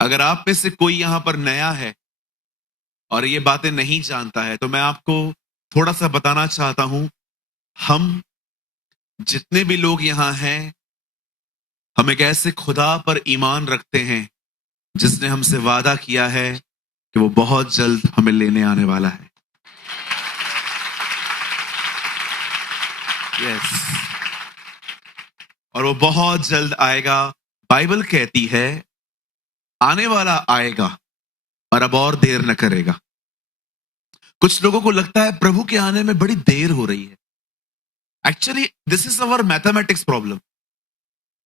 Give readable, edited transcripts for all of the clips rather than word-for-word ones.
अगर आप में से कोई यहां पर नया है और ये बातें नहीं जानता है, तो मैं आपको थोड़ा सा बताना चाहता हूं। हम जितने भी लोग यहां हैं, हम एक ऐसे खुदा पर ईमान रखते हैं जिसने हमसे वादा किया है कि वो बहुत जल्द हमें लेने आने वाला है। यस। और वो बहुत जल्द आएगा। बाइबल कहती है आने वाला आएगा और अब और देर न करेगा। कुछ लोगों को लगता है प्रभु के आने में बड़ी देर हो रही है। Actually this is our mathematics problem.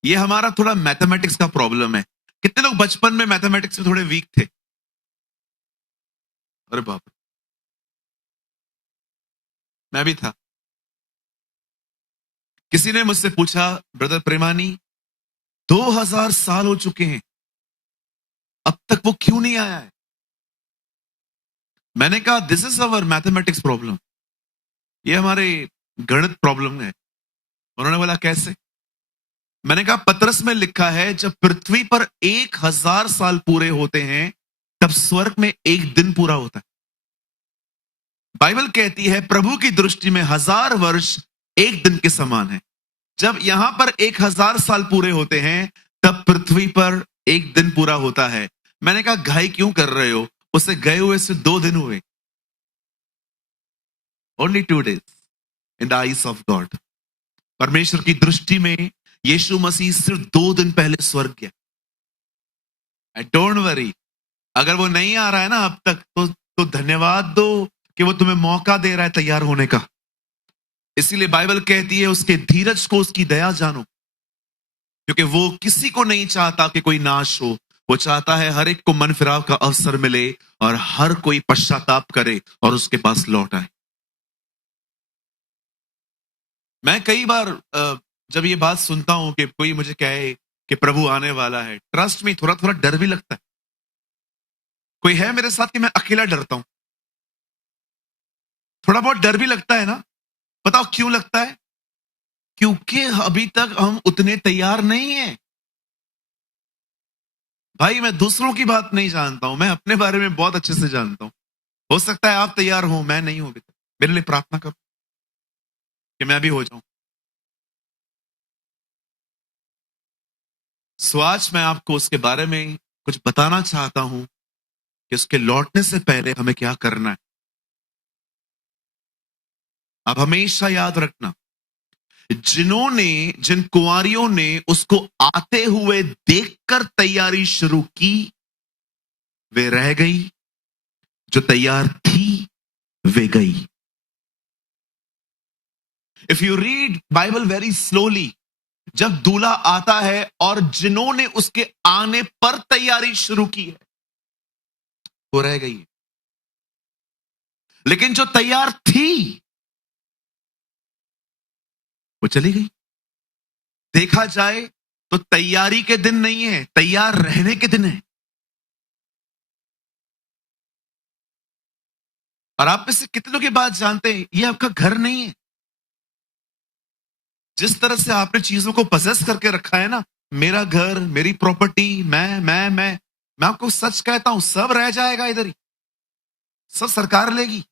ये हमारा थोड़ा मैथमेटिक्स का प्रॉब्लम है। कितने लोग बचपन में मैथमेटिक्स में थोड़े वीक थे? अरे बाप रे, मैं भी था। किसी ने मुझसे पूछा, ब्रदर प्रेमानी, 2000 साल हो चुके हैं, अब तक वो क्यों नहीं आया है? मैंने कहा this is our mathematics problem. ये हमारे गणित प्रॉब्लम है। उन्होंने बोला कैसे? मैंने कहा पतरस में लिखा है जब पृथ्वी पर 1000 साल पूरे होते हैं, तब स्वर्ग में एक दिन पूरा होता है। बाइबल कहती है प्रभु की दृष्टि में 1000 वर्ष एक दिन के समान है। जब यहां पर 1000 साल पूरे होते हैं, तब पृथ्वी पर एक दिन पूरा होता है। मैंने कहा घाई क्यों कर रहे हो? उसे गए हुए से 2 दिन हुए। Only 2 days in the eyes of God. परमेश्वर की दृष्टि में यीशु मसीह सिर्फ 2 दिन पहले स्वर्ग गया। डोंट वरी, अगर वो नहीं आ रहा है ना अब तक, तो धन्यवाद दो कि वो तुम्हें मौका दे रहा है तैयार होने का। इसीलिए बाइबल कहती है उसके धीरज को, उसकी दया जानो, क्योंकि वो किसी को नहीं चाहता कि कोई नाश हो। वो चाहता है हर एक को मन फिराव का अवसर मिले और हर कोई पश्चाताप करे और उसके पास लौट आए। मैं कई बार जब ये बात सुनता हूं कि कोई मुझे कहे कि प्रभु आने वाला है, ट्रस्ट में थोड़ा थोड़ा डर भी लगता है। कोई है मेरे साथ कि मैं अकेला डरता हूं? थोड़ा बहुत डर भी लगता है ना। बताओ क्यों लगता है? क्योंकि अभी तक हम उतने तैयार नहीं हैं। भाई मैं दूसरों की बात नहीं जानता हूं, मैं अपने बारे में बहुत अच्छे से जानता हूं। हो सकता है आप तैयार हो, मैं नहीं हूं अभी तक। मेरे लिए प्रार्थना करो कि मैं भी हो जाऊं। सो आज मैं आपको उसके बारे में कुछ बताना चाहता हूं कि उसके लौटने से पहले हमें क्या करना है। आप हमेशा याद रखना, जिन कुंवारियों ने उसको आते हुए देखकर तैयारी शुरू की, वे रह गई। जो तैयार थी वे गई। If you read Bible very slowly, जब दूल्हा आता है और जिन्होंने उसके आने पर तैयारी शुरू की है, वो रह गई। लेकिन जो तैयार थी वो चली गई। देखा जाए तो तैयारी के दिन नहीं है, तैयार रहने के दिन है। और आप में से कितने लोग ये बात जानते हैं, ये आपका घर नहीं है। जिस तरह से आपने चीजों को पसेस करके रखा है ना, मेरा घर, मेरी प्रॉपर्टी, मैं आपको सच कहता हूं, सब रह जाएगा इधर ही। सब सरकार लेगी।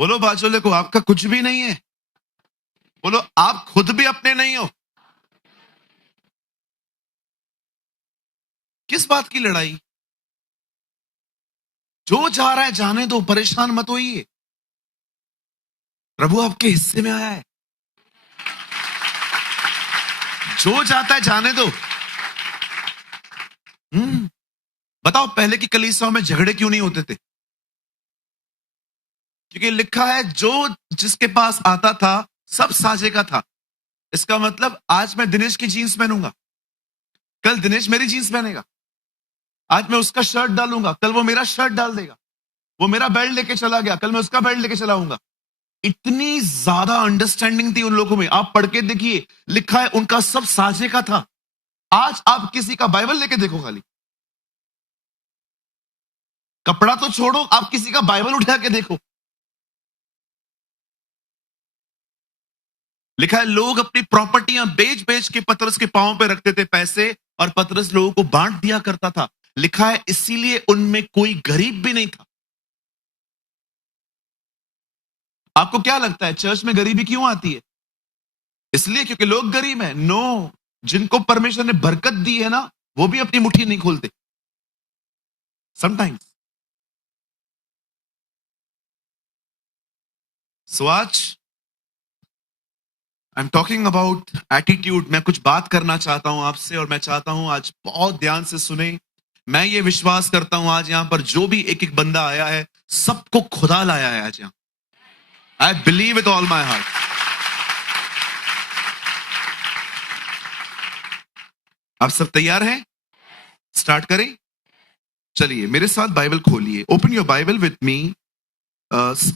बोलो बाजोले को आपका कुछ भी नहीं है। बोलो आप खुद भी अपने नहीं हो। किस बात की लड़ाई? जो जा रहा है जाने दो, परेशान मत होइए। प्रभु आपके हिस्से में आया है। जो जाता है जाने दो। बताओ पहले की कलीसियाओं में झगड़े क्यों नहीं होते थे? क्योंकि लिखा है जो जिसके पास आता था सब साझे का था। इसका मतलब आज मैं दिनेश की जीन्स पहनूंगा, कल दिनेश मेरी जीन्स पहनेगा। आज मैं उसका शर्ट डालूंगा, कल वो मेरा शर्ट डाल देगा। वो मेरा बेल्ट लेके चला गया, कल मैं उसका बेल्ट लेके चलाऊंगा। इतनी ज्यादा अंडरस्टैंडिंग थी उन लोगों में। आप पढ़ के देखिए, लिखा है उनका सब साझे का था। आज आप किसी का बाइबल लेके देखो, खाली कपड़ा तो छोड़ो, आप किसी का बाइबल उठा के देखो, लिखा है लोग अपनी प्रॉपर्टियां बेच बेच के पतरस के पांव पे रखते थे पैसे, और पतरस लोगों को बांट दिया करता था। लिखा है इसीलिए उनमें कोई गरीब भी नहीं था। आपको क्या लगता है चर्च में गरीबी क्यों आती है? इसलिए क्योंकि लोग गरीब हैं? नो, जिनको परमेश्वर ने बरकत दी है ना, वो भी अपनी मुट्ठी नहीं खोलते समटाइम्स। सो आज I am talking about attitude. मैं कुछ बात करना चाहता हूं आपसे, और मैं चाहता हूं आज बहुत ध्यान से सुने। मैं ये विश्वास करता हूं आज यहां पर जो भी एक एक बंदा आया है, सबको खुदा लाया है आज यहां। I believe with all my heart. आप सब तैयार हैं? स्टार्ट करें? चलिए मेरे साथ बाइबल खोलिए। Open your Bible with me.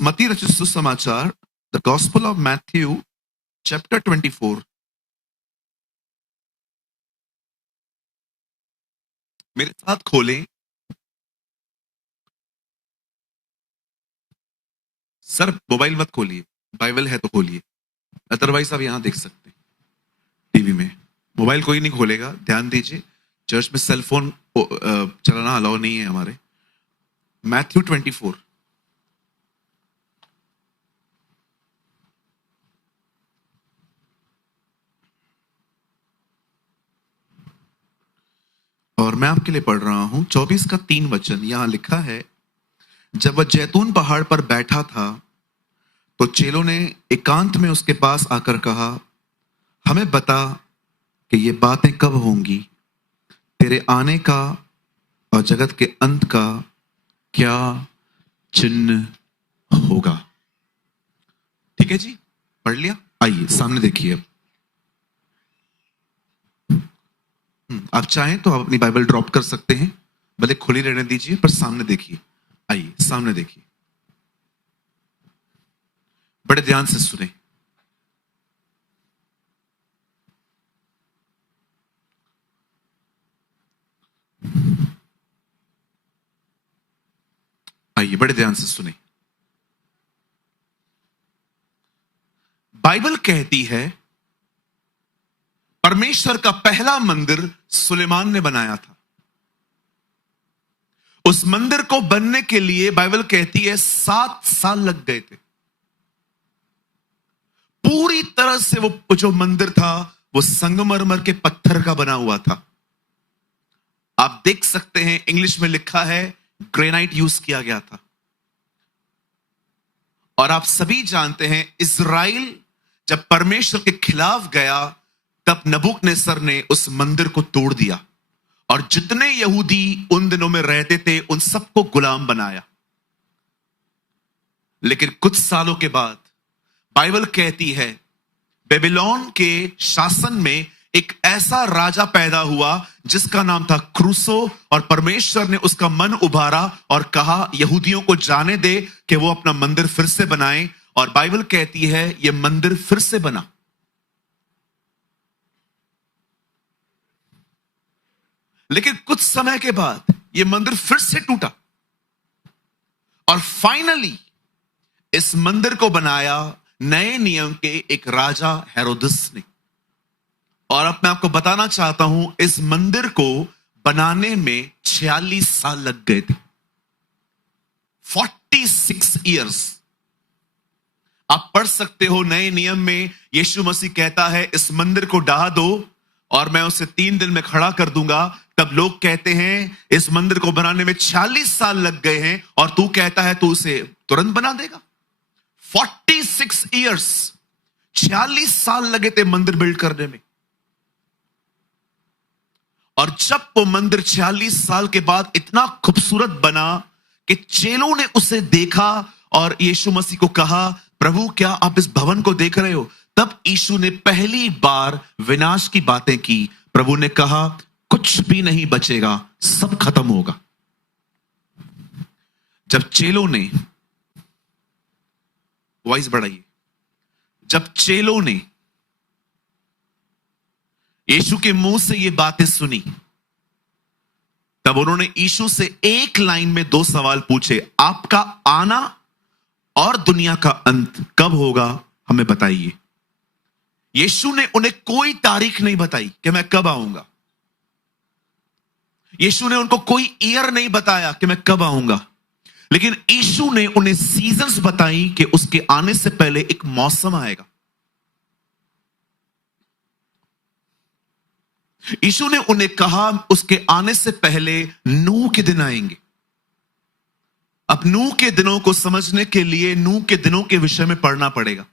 मत्ती रचित सुसमाचार, the gospel of Matthew, chapter 24। मेरे साथ खोलें। सर मोबाइल मत खोलिए, बाइबल है तो खोलिए, अदरवाइज आप यहां देख सकते हैं टीवी में। मोबाइल कोई नहीं खोलेगा, ध्यान दीजिए। चर्च में सेल फोन चलाना अलाउ नहीं है हमारे। मैथ्यू 24। और मैं आपके लिए पढ़ रहा हूं 24 का 3 वचन। यहां लिखा है, जब वह जैतून पहाड़ पर बैठा था तो चेलों ने एकांत में उसके पास आकर कहा, हमें बता कि ये बातें कब होंगी, तेरे आने का और जगत के अंत का क्या चिन्ह होगा। ठीक है जी, पढ़ लिया। आइए सामने देखिए। अब आप चाहें तो आप अपनी बाइबल ड्रॉप कर सकते हैं, भले खुली रहने दीजिए, पर सामने देखिए। आइए सामने देखिए, बड़े ध्यान से सुने। आइए बड़े ध्यान से सुने। बाइबल कहती है परमेश्वर का पहला मंदिर सुलेमान ने बनाया था। उस मंदिर को बनने के लिए बाइबल कहती है 7 साल लग गए थे। पूरी तरह से वो जो मंदिर था वो संगमरमर के पत्थर का बना हुआ था। आप देख सकते हैं इंग्लिश में लिखा है ग्रेनाइट यूज किया गया था। और आप सभी जानते हैं इज़राइल जब परमेश्वर के खिलाफ गया, तब नबूकदनेस्सर ने उस मंदिर को तोड़ दिया, और जितने यहूदी उन दिनों में रहते थे उन सबको गुलाम बनाया। लेकिन कुछ सालों के बाद बाइबल कहती है बेबीलोन के शासन में एक ऐसा राजा पैदा हुआ जिसका नाम था क्रूसो, और परमेश्वर ने उसका मन उभारा और कहा यहूदियों को जाने दे कि वो अपना मंदिर फिर से बनाएं। और बाइबल कहती है यह मंदिर फिर से बना। लेकिन कुछ समय के बाद यह मंदिर फिर से टूटा, और फाइनली इस मंदिर को बनाया नए नियम के एक राजा हेरोदस ने। और अब मैं आपको बताना चाहता हूं इस मंदिर को बनाने में 46 साल लग गए थे। 46 इयर्स। आप पढ़ सकते हो नए नियम में यीशु मसीह कहता है इस मंदिर को ढा दो और मैं उसे 3 दिन में खड़ा कर दूंगा। तब लोग कहते हैं इस मंदिर को बनाने में 46 साल लग गए हैं और तू कहता है तू उसे तुरंत बना देगा। 46 इयर्स, 46 साल लगे थे मंदिर बिल्ड करने में। और जब वो मंदिर 46 साल के बाद इतना खूबसूरत बना कि चेलों ने उसे देखा और यीशु मसीह को कहा प्रभु क्या आप इस भवन को देख रहे हो। तब यीशु ने पहली बार विनाश की बातें की। प्रभु ने कहा कुछ भी नहीं बचेगा, सब खत्म होगा। जब चेलों ने, वॉइस बढ़ाइए, जब चेलों ने यीशु के मुंह से ये बातें सुनी, तब उन्होंने यीशु से एक लाइन में 2 सवाल पूछे। आपका आना और दुनिया का अंत कब होगा, हमें बताइए। यीशु ने उन्हें कोई तारीख नहीं बताई कि मैं कब आऊंगा। यीशु ने उनको कोई ईयर नहीं बताया कि मैं कब आऊंगा, लेकिन यीशु ने उन्हें सीजन्स बताई कि उसके आने से पहले एक मौसम आएगा। यीशु ने उन्हें कहा उसके आने से पहले नूह के दिन आएंगे। अब नूह के दिनों को समझने के लिए नूह के दिनों के विषय में पढ़ना पड़ेगा,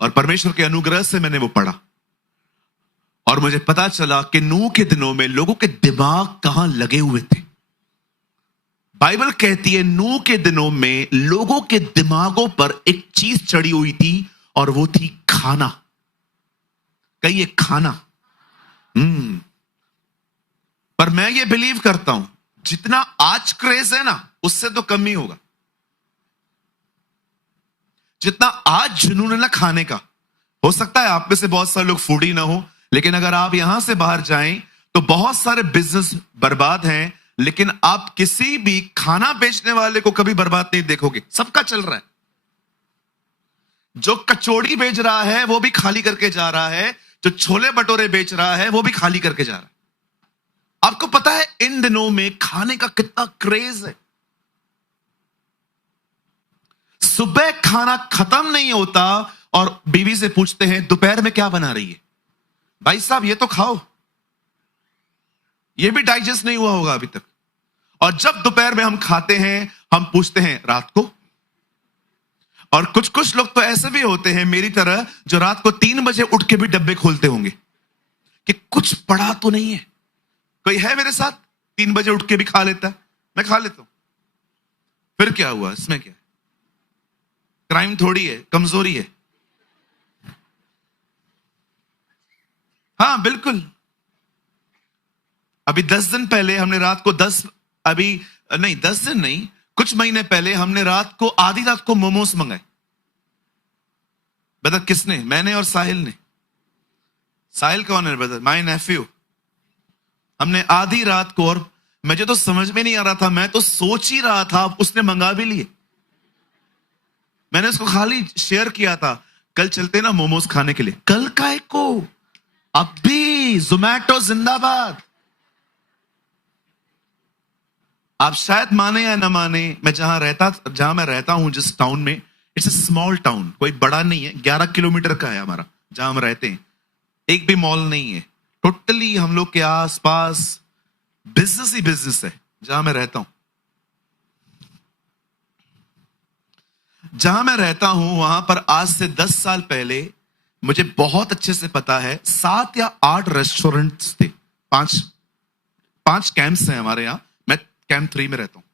और परमेश्वर के अनुग्रह से मैंने वो पढ़ा और मुझे पता चला कि नूह के दिनों में लोगों के दिमाग कहां लगे हुए थे। बाइबल कहती है नूह के दिनों में लोगों के दिमागों पर एक चीज चढ़ी हुई थी और वो थी खाना। कहिए खाना। पर मैं ये बिलीव करता हूं जितना आज क्रेज है ना उससे तो कम ही होगा। जितना आज जुनून है ना खाने का, हो सकता है आप में से बहुत सारे लोग फूडी ना हो, लेकिन अगर आप यहां से बाहर जाएं तो बहुत सारे बिजनेस बर्बाद हैं, लेकिन आप किसी भी खाना बेचने वाले को कभी बर्बाद नहीं देखोगे। सबका चल रहा है। जो कचौड़ी बेच रहा है वो भी खाली करके जा रहा है, जो छोले भटूरे बेच रहा है वो भी खाली करके जा रहा है। आपको पता है इन दिनों में खाने का कितना क्रेज है। सुबह खाना खत्म नहीं होता और बीवी से पूछते हैं दोपहर में क्या बना रही है। भाई साहब ये तो खाओ, ये भी डाइजेस्ट नहीं हुआ होगा अभी तक। और जब दोपहर में हम खाते हैं हम पूछते हैं रात को। और कुछ कुछ लोग तो ऐसे भी होते हैं मेरी तरह जो रात को 3 बजे उठ के भी डब्बे खोलते होंगे कि कुछ पड़ा तो नहीं है। कोई है मेरे साथ 3 बजे उठ के भी खा लेता है? मैं खा लेता हूं। फिर क्या हुआ? इसमें क्या है? क्राइम थोड़ी है, कमजोरी है। हाँ बिल्कुल। अभी 10 दिन पहले हमने रात को 10 दिन नहीं, कुछ महीने पहले हमने रात को आधी रात को मोमोज मंगाए। ब्रदर किसने? मैंने और साहिल ने। साहिल कौन है ब्रदर? माय नेफ्यू। हमने आधी रात को, और मुझे तो समझ में नहीं आ रहा था, मैं तो सोच ही रहा था उसने मंगा भी लिए। मैंने उसको खाली शेयर किया था कल चलते ना मोमोज खाने के लिए। कल काय को? अभी जोमैटो जिंदाबाद। आप शायद माने या ना माने, जहां मैं रहता हूं जिस टाउन में, इट्स अ स्मॉल टाउन, कोई बड़ा नहीं है, 11 किलोमीटर का है हमारा जहां हम रहते हैं। एक भी मॉल नहीं है। टोटली हम लोग के आसपास बिजनेस ही बिजनेस है जहां मैं रहता हूं। जहां मैं रहता हूं वहां पर आज से 10 साल पहले मुझे बहुत अच्छे से पता है 7 या 8 रेस्टोरेंट्स थे। 5 कैंप्स हैं हमारे यहां। मैं कैंप 3 में रहता हूं।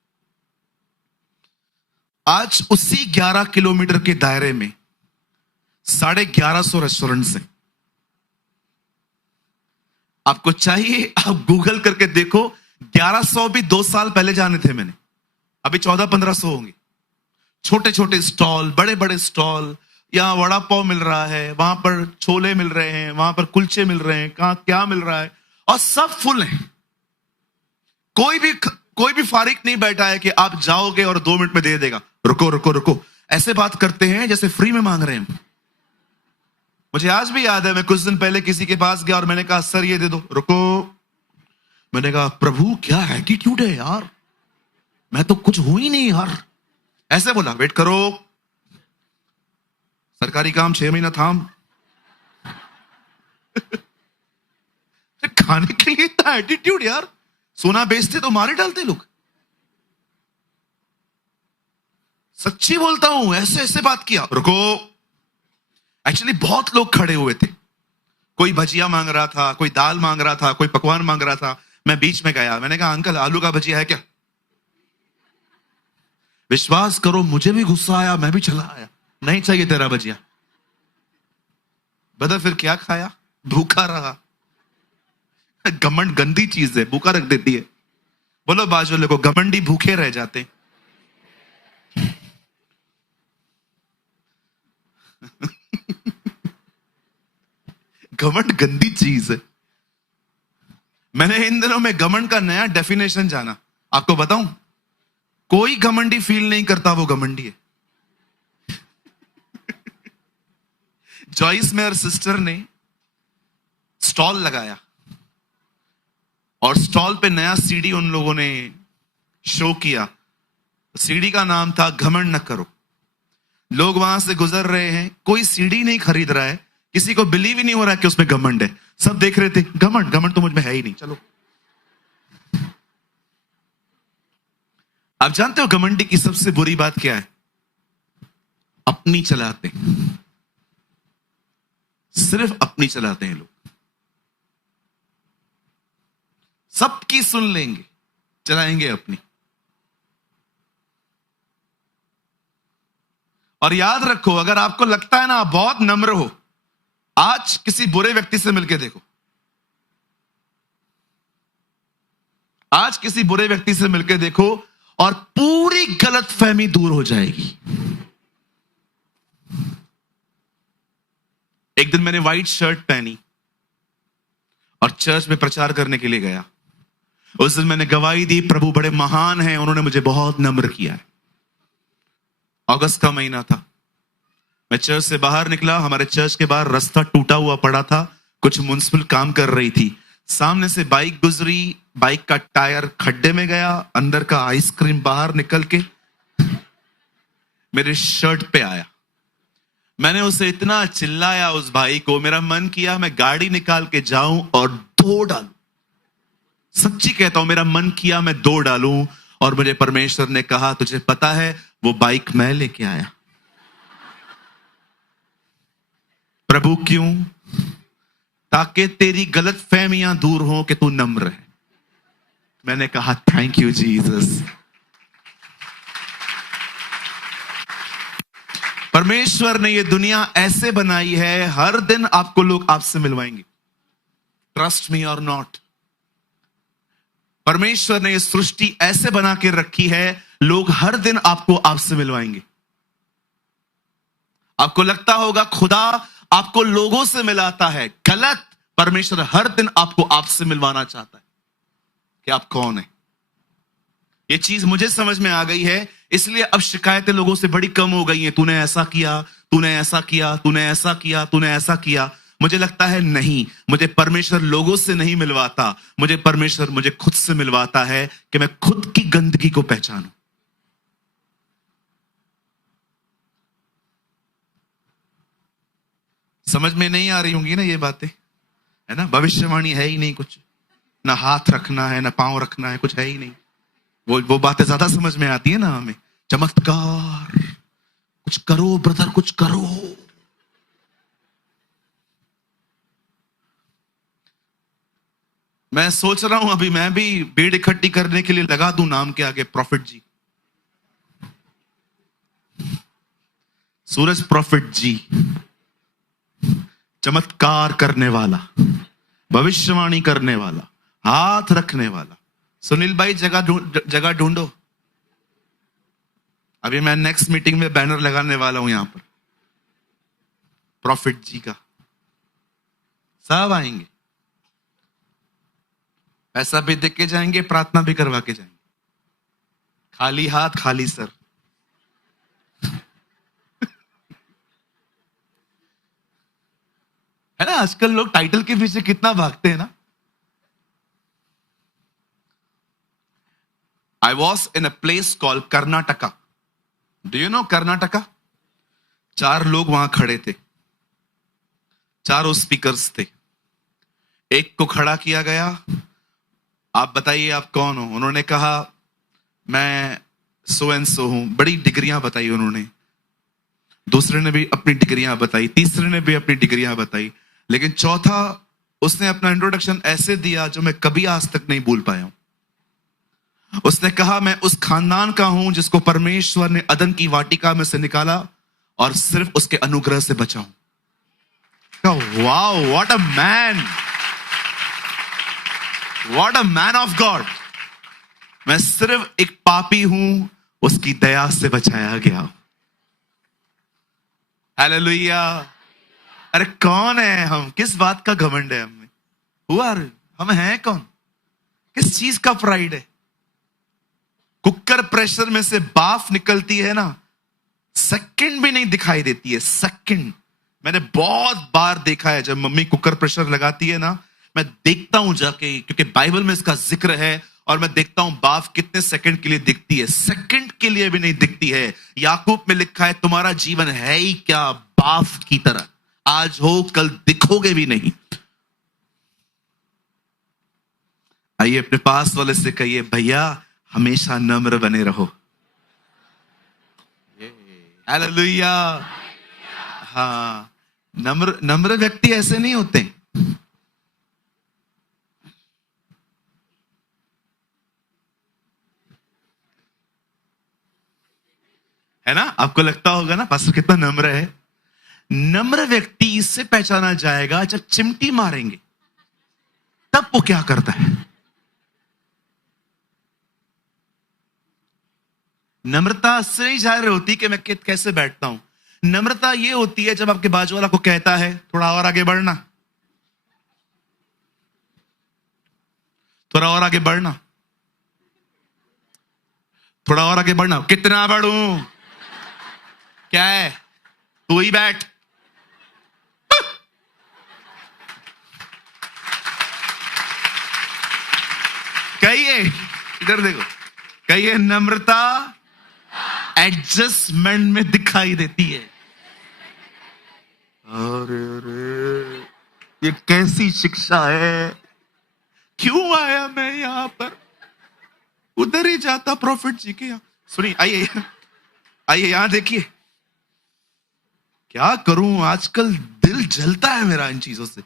आज उसी 11 किलोमीटर के दायरे में 1150 रेस्टोरेंट्स हैं। आपको चाहिए आप गूगल करके देखो। 1100 भी 2 साल पहले जाने थे मैंने, अभी 1400-1500 होंगे। छोटे छोटे स्टॉल, बड़े बड़े स्टॉल। यहां वड़ा पाव मिल रहा है, वहां पर छोले मिल रहे हैं, वहां पर कुलचे मिल रहे हैं, कहां क्या मिल रहा है, और सब फुल है। कोई भी फारिग नहीं बैठा है कि आप जाओगे और 2 मिनट में दे देगा। रुको रुको रुको, ऐसे बात करते हैं जैसे फ्री में मांग रहे हैं। मुझे आज भी याद है, मैं कुछ दिन पहले किसी के पास गया और मैंने कहा सर ये दे दो। रुको। मैंने कहा प्रभु क्या एटीट्यूड है यार, मैं तो कुछ हूं ही नहीं यार। ऐसे बोला वेट करो, सरकारी काम 6 महीना थाम। खाने के लिए इतना एटीट्यूड यार। सोना बेचते तो मारे डालते लोग। सच्ची बोलता हूं, ऐसे ऐसे बात किया। रुको। एक्चुअली बहुत लोग खड़े हुए थे। कोई भजिया मांग रहा था, कोई दाल मांग रहा था, कोई पकवान मांग रहा था। मैं बीच में गया, मैंने कहा अंकल आलू का भजिया है क्या? विश्वास करो मुझे भी गुस्सा आया, मैं भी चला आया। नहीं चाहिए तेरा भजिया। बता फिर क्या खाया? भूखा रहा। घमंड गंदी चीज है, भूखा रख देती है। बोलो बाजू वाले को, घमंडी भूखे रह जाते। घमंड गंदी चीज है। मैंने इन दिनों में घमंड का नया डेफिनेशन जाना। आपको बताऊं, कोई घमंडी फील नहीं करता वो घमंडी है। जॉइस मेयर सिस्टर ने स्टॉल लगाया और स्टॉल पे नया सीडी उन लोगों ने शो किया। सीडी का नाम था घमंड न करो। लोग वहां से गुजर रहे हैं, कोई सीडी नहीं खरीद रहा है, किसी को बिलीव ही नहीं हो रहा कि उसमें घमंड है। सब देख रहे थे, घमंड घमंड तो मुझ में है ही नहीं, चलो। आप जानते हो घमंडी की सबसे बुरी बात क्या है? अपनी चलाते, सिर्फ अपनी चलाते हैं लोग। सबकी सुन लेंगे, चलाएंगे अपनी। और याद रखो, अगर आपको लगता है ना आप बहुत नम्र हो, आज किसी बुरे व्यक्ति से मिलकर देखो। आज किसी बुरे व्यक्ति से मिलकर देखो और पूरी गलतफहमी दूर हो जाएगी। एक दिन मैंने व्हाइट शर्ट पहनी और चर्च में प्रचार करने के लिए गया। उस दिन मैंने गवाही दी, प्रभु बड़े महान हैं, उन्होंने मुझे बहुत नम्र किया है। अगस्त का महीना था। मैं चर्च से बाहर निकला, हमारे चर्च के बाहर रास्ता टूटा हुआ पड़ा था, कुछ म्युनिसिपल काम कर रही थी। सामने से बाइक गुजरी, बाइक का टायर खड्डे में गया, अंदर का आइसक्रीम बाहर निकल के मेरे शर्ट पे आया। मैंने उसे इतना चिल्लाया उस भाई को, मेरा मन किया मैं गाड़ी निकाल के जाऊं और दो डालूं। सच्ची कहता हूं, मेरा मन किया मैं दो डालूं। और मुझे परमेश्वर ने कहा, तुझे पता है वो बाइक मैं लेके आया। प्रभु क्यों? ताकि तेरी गलत फहमियां दूर हो कि तू नम्र है। मैंने कहा थैंक यू जीसस। परमेश्वर ने ये दुनिया ऐसे बनाई है, हर दिन आपको लोग आपसे मिलवाएंगे। ट्रस्ट मी और नॉट। परमेश्वर ने ये सृष्टि ऐसे बना के रखी है, लोग हर दिन आपको आपसे मिलवाएंगे। आपको लगता होगा खुदा आपको लोगों से मिलाता है, गलत। परमेश्वर हर दिन आपको आपसे मिलवाना चाहता है कि आप कौन है। ये चीज मुझे समझ में आ गई है, इसलिए अब शिकायतें लोगों से बड़ी कम हो गई हैं। तूने ऐसा किया, तूने ऐसा किया, तूने ऐसा किया, तूने ऐसा किया। मुझे लगता है नहीं, मुझे परमेश्वर लोगों से नहीं मिलवाता, मुझे परमेश्वर मुझे खुद से मिलवाता है कि मैं खुद की गंदगी को पहचानूं। समझ में नहीं आ रही होंगी ना ये बातें, है ना? भविष्यवाणी है ही नहीं कुछ, ना हाथ रखना है, ना पांव रखना है, कुछ है ही नहीं। वो बातें ज्यादा समझ में आती है ना हमें। चमत्कार, कुछ करो ब्रदर, कुछ करो। मैं सोच रहा हूं अभी मैं भी भीड़ इकट्ठी करने के लिए लगा दूं नाम के आगे प्रॉफिट जी, सूरज प्रॉफिट जी, चमत्कार करने वाला, भविष्यवाणी करने वाला, हाथ रखने वाला। सुनील भाई जगह ढूंढो। अभी मैं नेक्स्ट मीटिंग में बैनर लगाने वाला हूं यहां पर, प्रॉफिट जी का। सब आएंगे, पैसा भी दे के जाएंगे, प्रार्थना भी करवा के जाएंगे। खाली हाथ खाली सर। है ना? आजकल लोग टाइटल के पीछे कितना भागते हैं ना। I was in a place called Karnataka. Do you know Karnataka? 4 लोग वहां खड़े थे, चारों स्पीकर्स थे। एक को खड़ा किया गया, आप बताइए आप कौन हो? उन्होंने कहा मैं सो एंड सो हूं। बड़ी डिग्रियां बताई उन्होंने। दूसरे ने भी अपनी डिग्रियां बताई, तीसरे ने भी अपनी डिग्रियां बताई, लेकिन चौथा उसने अपना इंट्रोडक्शन ऐसे दिया जो मैं कभी आज तक नहीं भूल पाया हूं। उसने कहा मैं उस खानदान का हूं जिसको परमेश्वर ने अदन की वाटिका में से निकाला और सिर्फ उसके अनुग्रह से बचा हूं। Wow, what a man, what a man of God. मैं सिर्फ एक पापी हूं, उसकी दया से बचाया गया। हालेलुया। अरे कौन है हम? किस बात का घमंड है हमें? हुआ, हम हैं कौन? किस चीज का प्राइड है? कुकर प्रेशर में से बाफ निकलती है ना, सेकंड भी नहीं दिखाई देती है, सेकंड। मैंने बहुत बार देखा है, जब मम्मी कुकर प्रेशर लगाती है ना, मैं देखता हूं जाके, क्योंकि बाइबल में इसका जिक्र है, और मैं देखता हूं बाफ कितने सेकंड के लिए दिखती है, सेकंड के लिए भी नहीं दिखती है। याकूब में लिखा है तुम्हारा जीवन है ही क्या बाफ की तरह, आज हो कल दिखोगे भी नहीं। आइए अपने पास वाले से कहिए, भैया हमेशा नम्र बने रहो। हालेलुया। हाँ, नम्र नम्र व्यक्ति ऐसे नहीं होते। है ना, आपको लगता होगा ना पास्टर कितना नम्र है। नम्र व्यक्ति इससे पहचाना जाएगा जब चिमटी मारेंगे तब वो क्या करता है। नम्रता से नहीं जाहिर होती कि मैं कैसे बैठता हूं। नम्रता ये होती है जब आपके बाजू वाला को कहता है थोड़ा और आगे बढ़ना, थोड़ा और आगे बढ़ना, थोड़ा और आगे बढ़ना। कितना बढ़ूं, क्या है, तू ही बैठ। कहिए, इधर देखो, कहिए नम्रता एडजस्टमेंट में दिखाई देती है। अरे अरे, ये कैसी शिक्षा है, क्यों आया मैं यहां पर, उधर ही जाता प्रॉफिट जी के यहां। सुनिए, आइए आइए यहां देखिए, क्या करूं आजकल दिल जलता है मेरा इन चीजों से।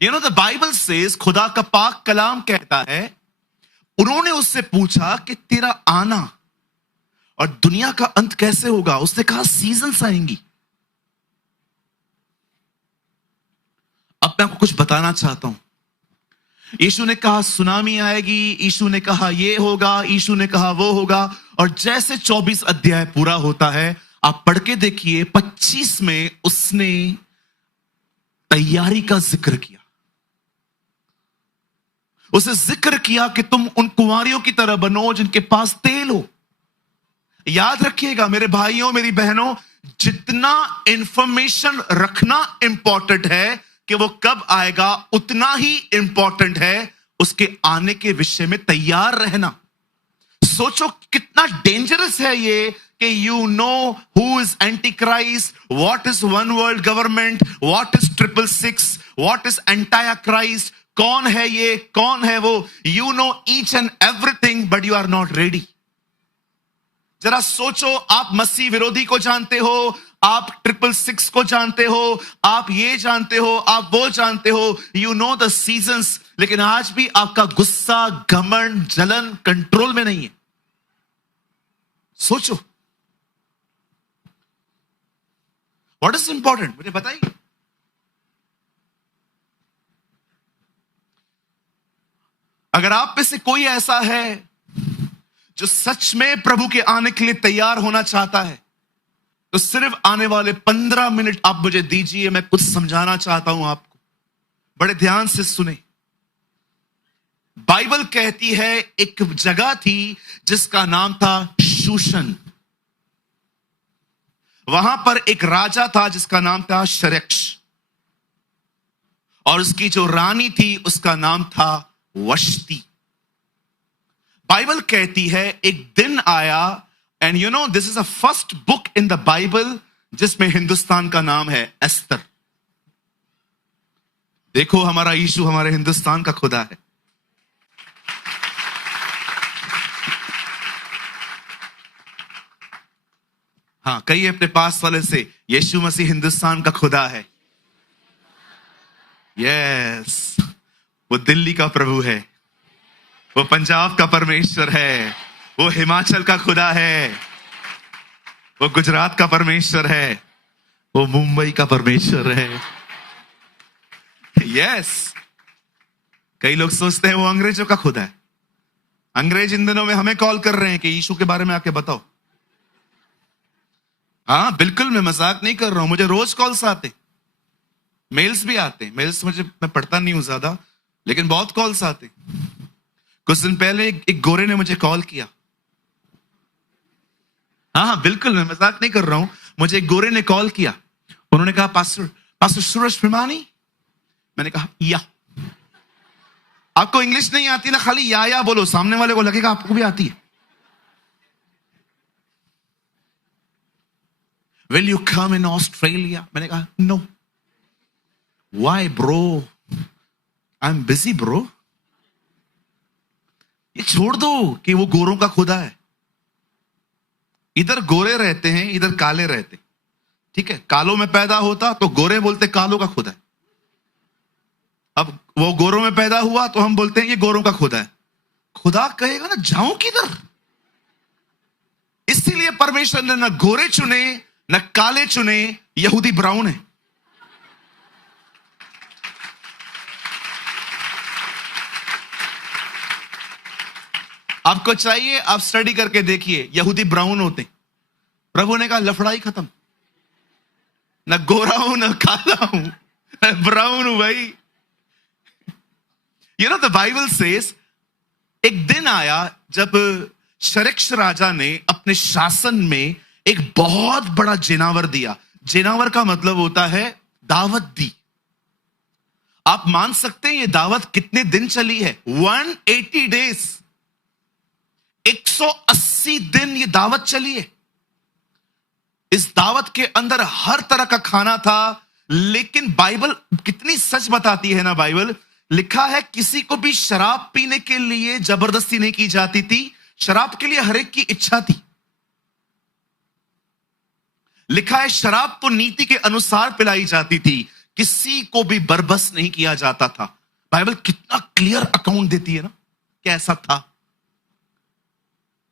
द बाइबल सेज, खुदा का पाक कलाम कहता है, उन्होंने उससे पूछा कि तेरा आना और दुनिया का अंत कैसे होगा। उसने कहा सीजन्स आएंगी। अब मैं आपको कुछ बताना चाहता हूं। यीशु ने कहा सुनामी आएगी, यीशु ने कहा ये होगा, यीशु ने कहा वो होगा, और जैसे 24 अध्याय पूरा होता है, आप पढ़ के देखिए 25 में उसने तैयारी का जिक्र किया। उसे जिक्र किया कि तुम उन कुंवारियों की तरह बनो जिनके पास तेल हो। याद रखिएगा मेरे भाइयों मेरी बहनों, जितना इंफॉर्मेशन रखना इंपॉर्टेंट है कि वो कब आएगा, उतना ही इंपॉर्टेंट है उसके आने के विषय में तैयार रहना। सोचो कितना डेंजरस है ये कि you know who is anti Christ, what is one world government, what is 666, what is entire Christ, कौन है ये, कौन है वो। You know each and everything but you are not ready. जरा सोचो, आप मसीह विरोधी को जानते हो, आप 666 को जानते हो, आप ये जानते हो, आप वो जानते हो, यू नो द सीजन्स, लेकिन आज भी आपका गुस्सा, घमंड, जलन कंट्रोल में नहीं है। सोचो, व्हाट इज इंपॉर्टेंट, मुझे बताइए। अगर आप में से कोई ऐसा है जो सच में प्रभु के आने के लिए तैयार होना चाहता है, तो सिर्फ आने वाले 15 मिनट आप मुझे दीजिए, मैं कुछ समझाना चाहता हूं आपको। बड़े ध्यान से सुने। बाइबल कहती है एक जगह थी जिसका नाम था शूशन। वहां पर एक राजा था जिसका नाम था शरेक्स, और उसकी जो रानी थी उसका नाम था वश्ती। बाइबल कहती है एक दिन आया, and you know this is a first book in the Bible जिसमें हिंदुस्तान का नाम है एस्तर। देखो हमारा यीशु हमारे हिंदुस्तान का खुदा है। हाँ, कहिए अपने पास वाले से, यीशु मसीह हिंदुस्तान का खुदा है। यस, वो दिल्ली का प्रभु है, वो पंजाब का परमेश्वर है, वो हिमाचल का खुदा है, वो गुजरात का परमेश्वर है, वो मुंबई का परमेश्वर है। यस, कई लोग सोचते हैं वो अंग्रेजों का खुदा है। अंग्रेज इन दिनों में हमें कॉल कर रहे हैं कि यीशु के बारे में आके बताओ। हाँ बिल्कुल, मैं मजाक नहीं कर रहा हूं, मुझे रोज कॉल्स आते, मेल्स भी आते। मेल्स मैं पढ़ता नहीं हूं ज्यादा, लेकिन बहुत कॉल्स आते। कुछ दिन पहले एक गोरे ने मुझे कॉल किया। हाँ बिल्कुल, मैं मजाक नहीं कर रहा हूं। मुझे एक गोरे ने कॉल किया, उन्होंने कहा पास्टर पास्टर सूरज फिमानी। मैंने कहा या। आपको इंग्लिश नहीं आती ना, खाली या बोलो, सामने वाले को लगेगा आपको भी आती है। Will you come in Australia? मैंने कहा no. Why bro? I am busy bro. ये छोड़ दो कि वो गोरों का खुदा है। इधर गोरे रहते हैं, इधर काले रहते, ठीक है। कालों में पैदा होता तो गोरे बोलते कालों का खुदा है। अब वो गोरों में पैदा हुआ तो हम बोलते हैं ये गोरों का खुदा है। खुदा कहेगा ना जाऊं किधर? इसीलिए परमेश्वर ने न गोरे चुने न काले चुने, यहूदी ब्राउन है। आपको चाहिए आप स्टडी करके देखिए, यहूदी ब्राउन होते। प्रभु ने कहा लफड़ाई खत्म, न गोरा हूं न काला हूं, ब्राउन हूं भाई। You know the Bible says, एक दिन आया जब शरेक्स राजा ने अपने शासन में एक बहुत बड़ा जिनावर दिया। जिनावर का मतलब होता है दावत दी। आप मान सकते हैं ये दावत कितने दिन चली है? 180 डेज, 180 दिन ये दावत चली है। इस दावत के अंदर हर तरह का खाना था, लेकिन बाइबल कितनी सच बताती है ना। बाइबल लिखा है किसी को भी शराब पीने के लिए जबरदस्ती नहीं की जाती थी, शराब के लिए हर एक की इच्छा थी। लिखा है शराब तो नीति के अनुसार पिलाई जाती थी, किसी को भी बरबस नहीं किया जाता था। बाइबल कितना क्लियर अकाउंट देती है ना कैसा था।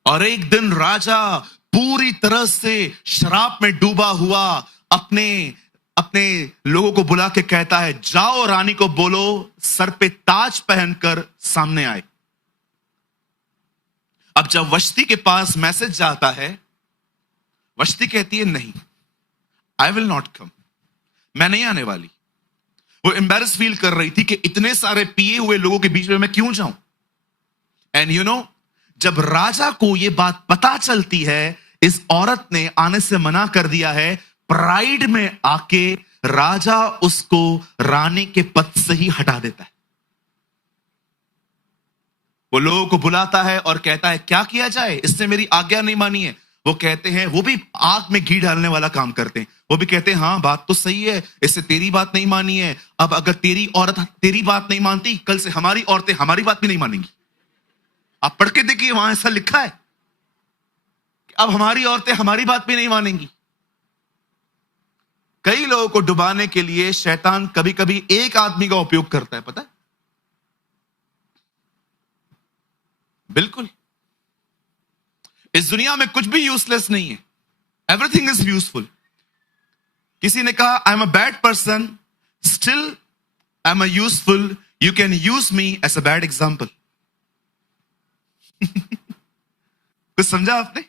और एक दिन राजा पूरी तरह से शराब में डूबा हुआ अपने अपने लोगों को बुला के कहता है जाओ रानी को बोलो सर पे ताज पहनकर सामने आए। अब जब वश्ती के पास मैसेज जाता है, वश्ती कहती है नहीं, आई विल नॉट कम, मैं नहीं आने वाली। वो एम्बैरस फील कर रही थी कि इतने सारे पिए हुए लोगों के बीच में मैं क्यों जाऊं। एंड यू नो, जब राजा को यह बात पता चलती है इस औरत ने आने से मना कर दिया है, प्राइड में आके राजा उसको रानी के पद से ही हटा देता है। वो लोगों को बुलाता है और कहता है क्या किया जाए, इसने मेरी आज्ञा नहीं मानी है। वो कहते हैं, वो भी आग में घी डालने वाला काम करते हैं। वो भी कहते हैं हाँ बात तो सही है, इससे तेरी बात नहीं मानी है। अब अगर तेरी औरत तेरी बात नहीं मानती, कल से हमारी औरतें हमारी बात भी नहीं मानेंगी। आप पढ़ के देखिए, वहां ऐसा लिखा है कि अब हमारी औरतें हमारी बात भी नहीं मानेंगी। कई लोगों को डुबाने के लिए शैतान कभी कभी एक आदमी का उपयोग करता है, पता है? बिल्कुल, इस दुनिया में कुछ भी यूजलेस नहीं है, एवरीथिंग इज यूजफुल। किसी ने कहा I am a bad person, still I am a useful, you can use me as a bad example. कुछ समझा आपने?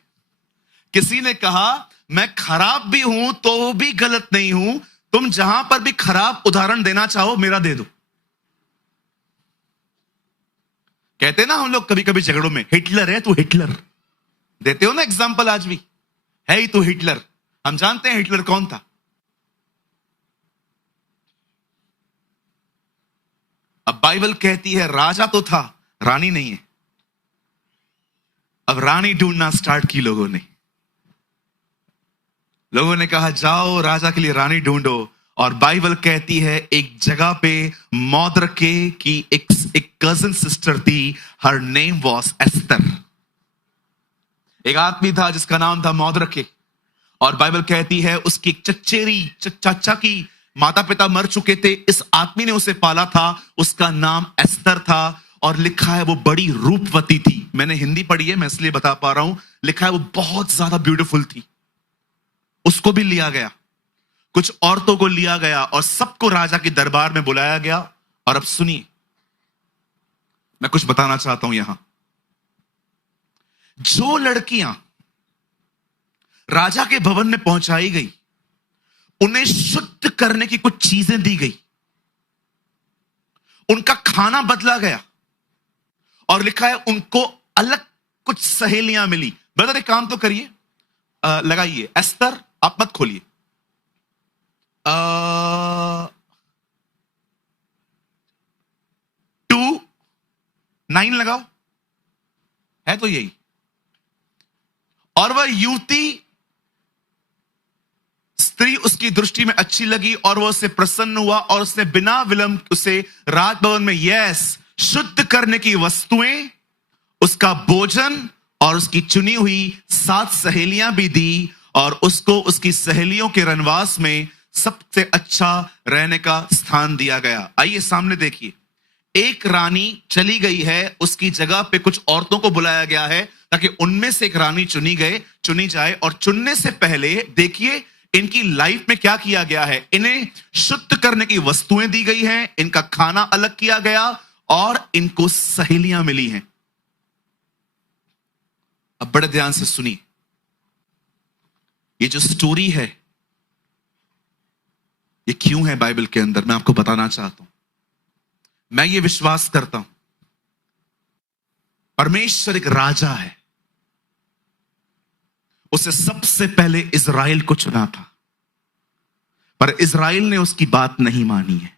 किसी ने कहा मैं खराब भी हूं तो भी गलत नहीं हूं, तुम जहां पर भी खराब उदाहरण देना चाहो मेरा दे दो। कहते ना हम लोग कभी कभी झगड़ों में, हिटलर है तू हिटलर, देते हो ना एग्जाम्पल। आज भी है ही तो हिटलर, हम जानते हैं हिटलर कौन था। अब बाइबल कहती है राजा तो था, रानी नहीं है। अब रानी ढूंढना स्टार्ट की लोगों ने कहा जाओ राजा के लिए रानी ढूंढो। और बाइबल कहती है एक जगह पे मौद्रके की एक कजन सिस्टर थी, हर नेम वॉज एस्तर। एक आदमी था जिसका नाम था मौद्रके, और बाइबल कहती है उसकी एक चचेरी चाचा की माता पिता मर चुके थे, इस आदमी ने उसे पाला था, उसका नाम एस्तर था। और लिखा है वो बड़ी रूपवती थी। मैंने हिंदी पढ़ी है मैं इसलिए बता पा रहा हूं। लिखा है वो बहुत ज्यादा ब्यूटीफुल थी। उसको भी लिया गया, कुछ औरतों को लिया गया और सबको राजा के दरबार में बुलाया गया। और अब सुनिए, मैं कुछ बताना चाहता हूं यहां। जो लड़कियां राजा के भवन में पहुंचाई गई, उन्हें शुद्ध करने की कुछ चीजें दी गई, उनका खाना बदला गया, और लिखा है उनको अलग कुछ सहेलियां मिली। ब्रदर एक काम तो करिए, लगाइए एस्तर आप मत खोलिए। 2:9 लगाओ, है तो यही। और वह युवती स्त्री उसकी दृष्टि में अच्छी लगी और वह उससे प्रसन्न हुआ और उसने बिना विलंब उसे राजभवन में शुद्ध करने की वस्तुएं, उसका भोजन और उसकी चुनी हुई 7 सहेलियां भी दी और उसको उसकी सहेलियों के रनवास में सबसे अच्छा रहने का स्थान दिया गया। आइए सामने देखिए, एक रानी चली गई है, उसकी जगह पे कुछ औरतों को बुलाया गया है ताकि उनमें से एक रानी चुनी जाए। और चुनने से पहले देखिए इनकी लाइफ में क्या किया गया है। इन्हें शुद्ध करने की वस्तुएं दी गई हैं, इनका खाना अलग किया गया और इनको सहेलियां मिली हैं। अब बड़े ध्यान से सुनिए, ये जो स्टोरी है ये क्यों है बाइबल के अंदर, मैं आपको बताना चाहता हूं। मैं ये विश्वास करता हूं परमेश्वर एक राजा है, उसे सबसे पहले इज़राइल को चुना था, पर इज़राइल ने उसकी बात नहीं मानी है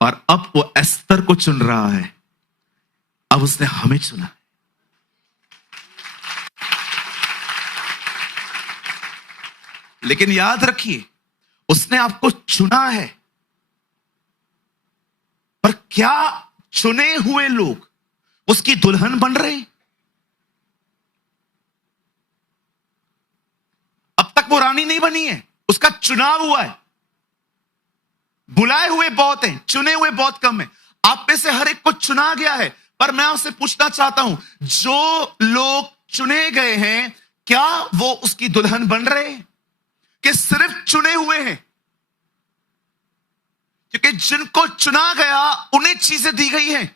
और अब वो एस्तर को चुन रहा है। अब उसने हमें चुना है। लेकिन याद रखिए, उसने आपको चुना है, पर क्या चुने हुए लोग उसकी दुल्हन बन रहे हैं? अब तक वो रानी नहीं बनी है, उसका चुनाव हुआ है। बुलाए हुए बहुत हैं, चुने हुए बहुत कम है। आप में से हर एक को चुना गया है, पर मैं आपसे पूछना चाहता हूं, जो लोग चुने गए हैं क्या वो उसकी दुल्हन बन रहे हैं कि सिर्फ चुने हुए हैं? क्योंकि जिनको चुना गया उन्हें चीजें दी गई हैं।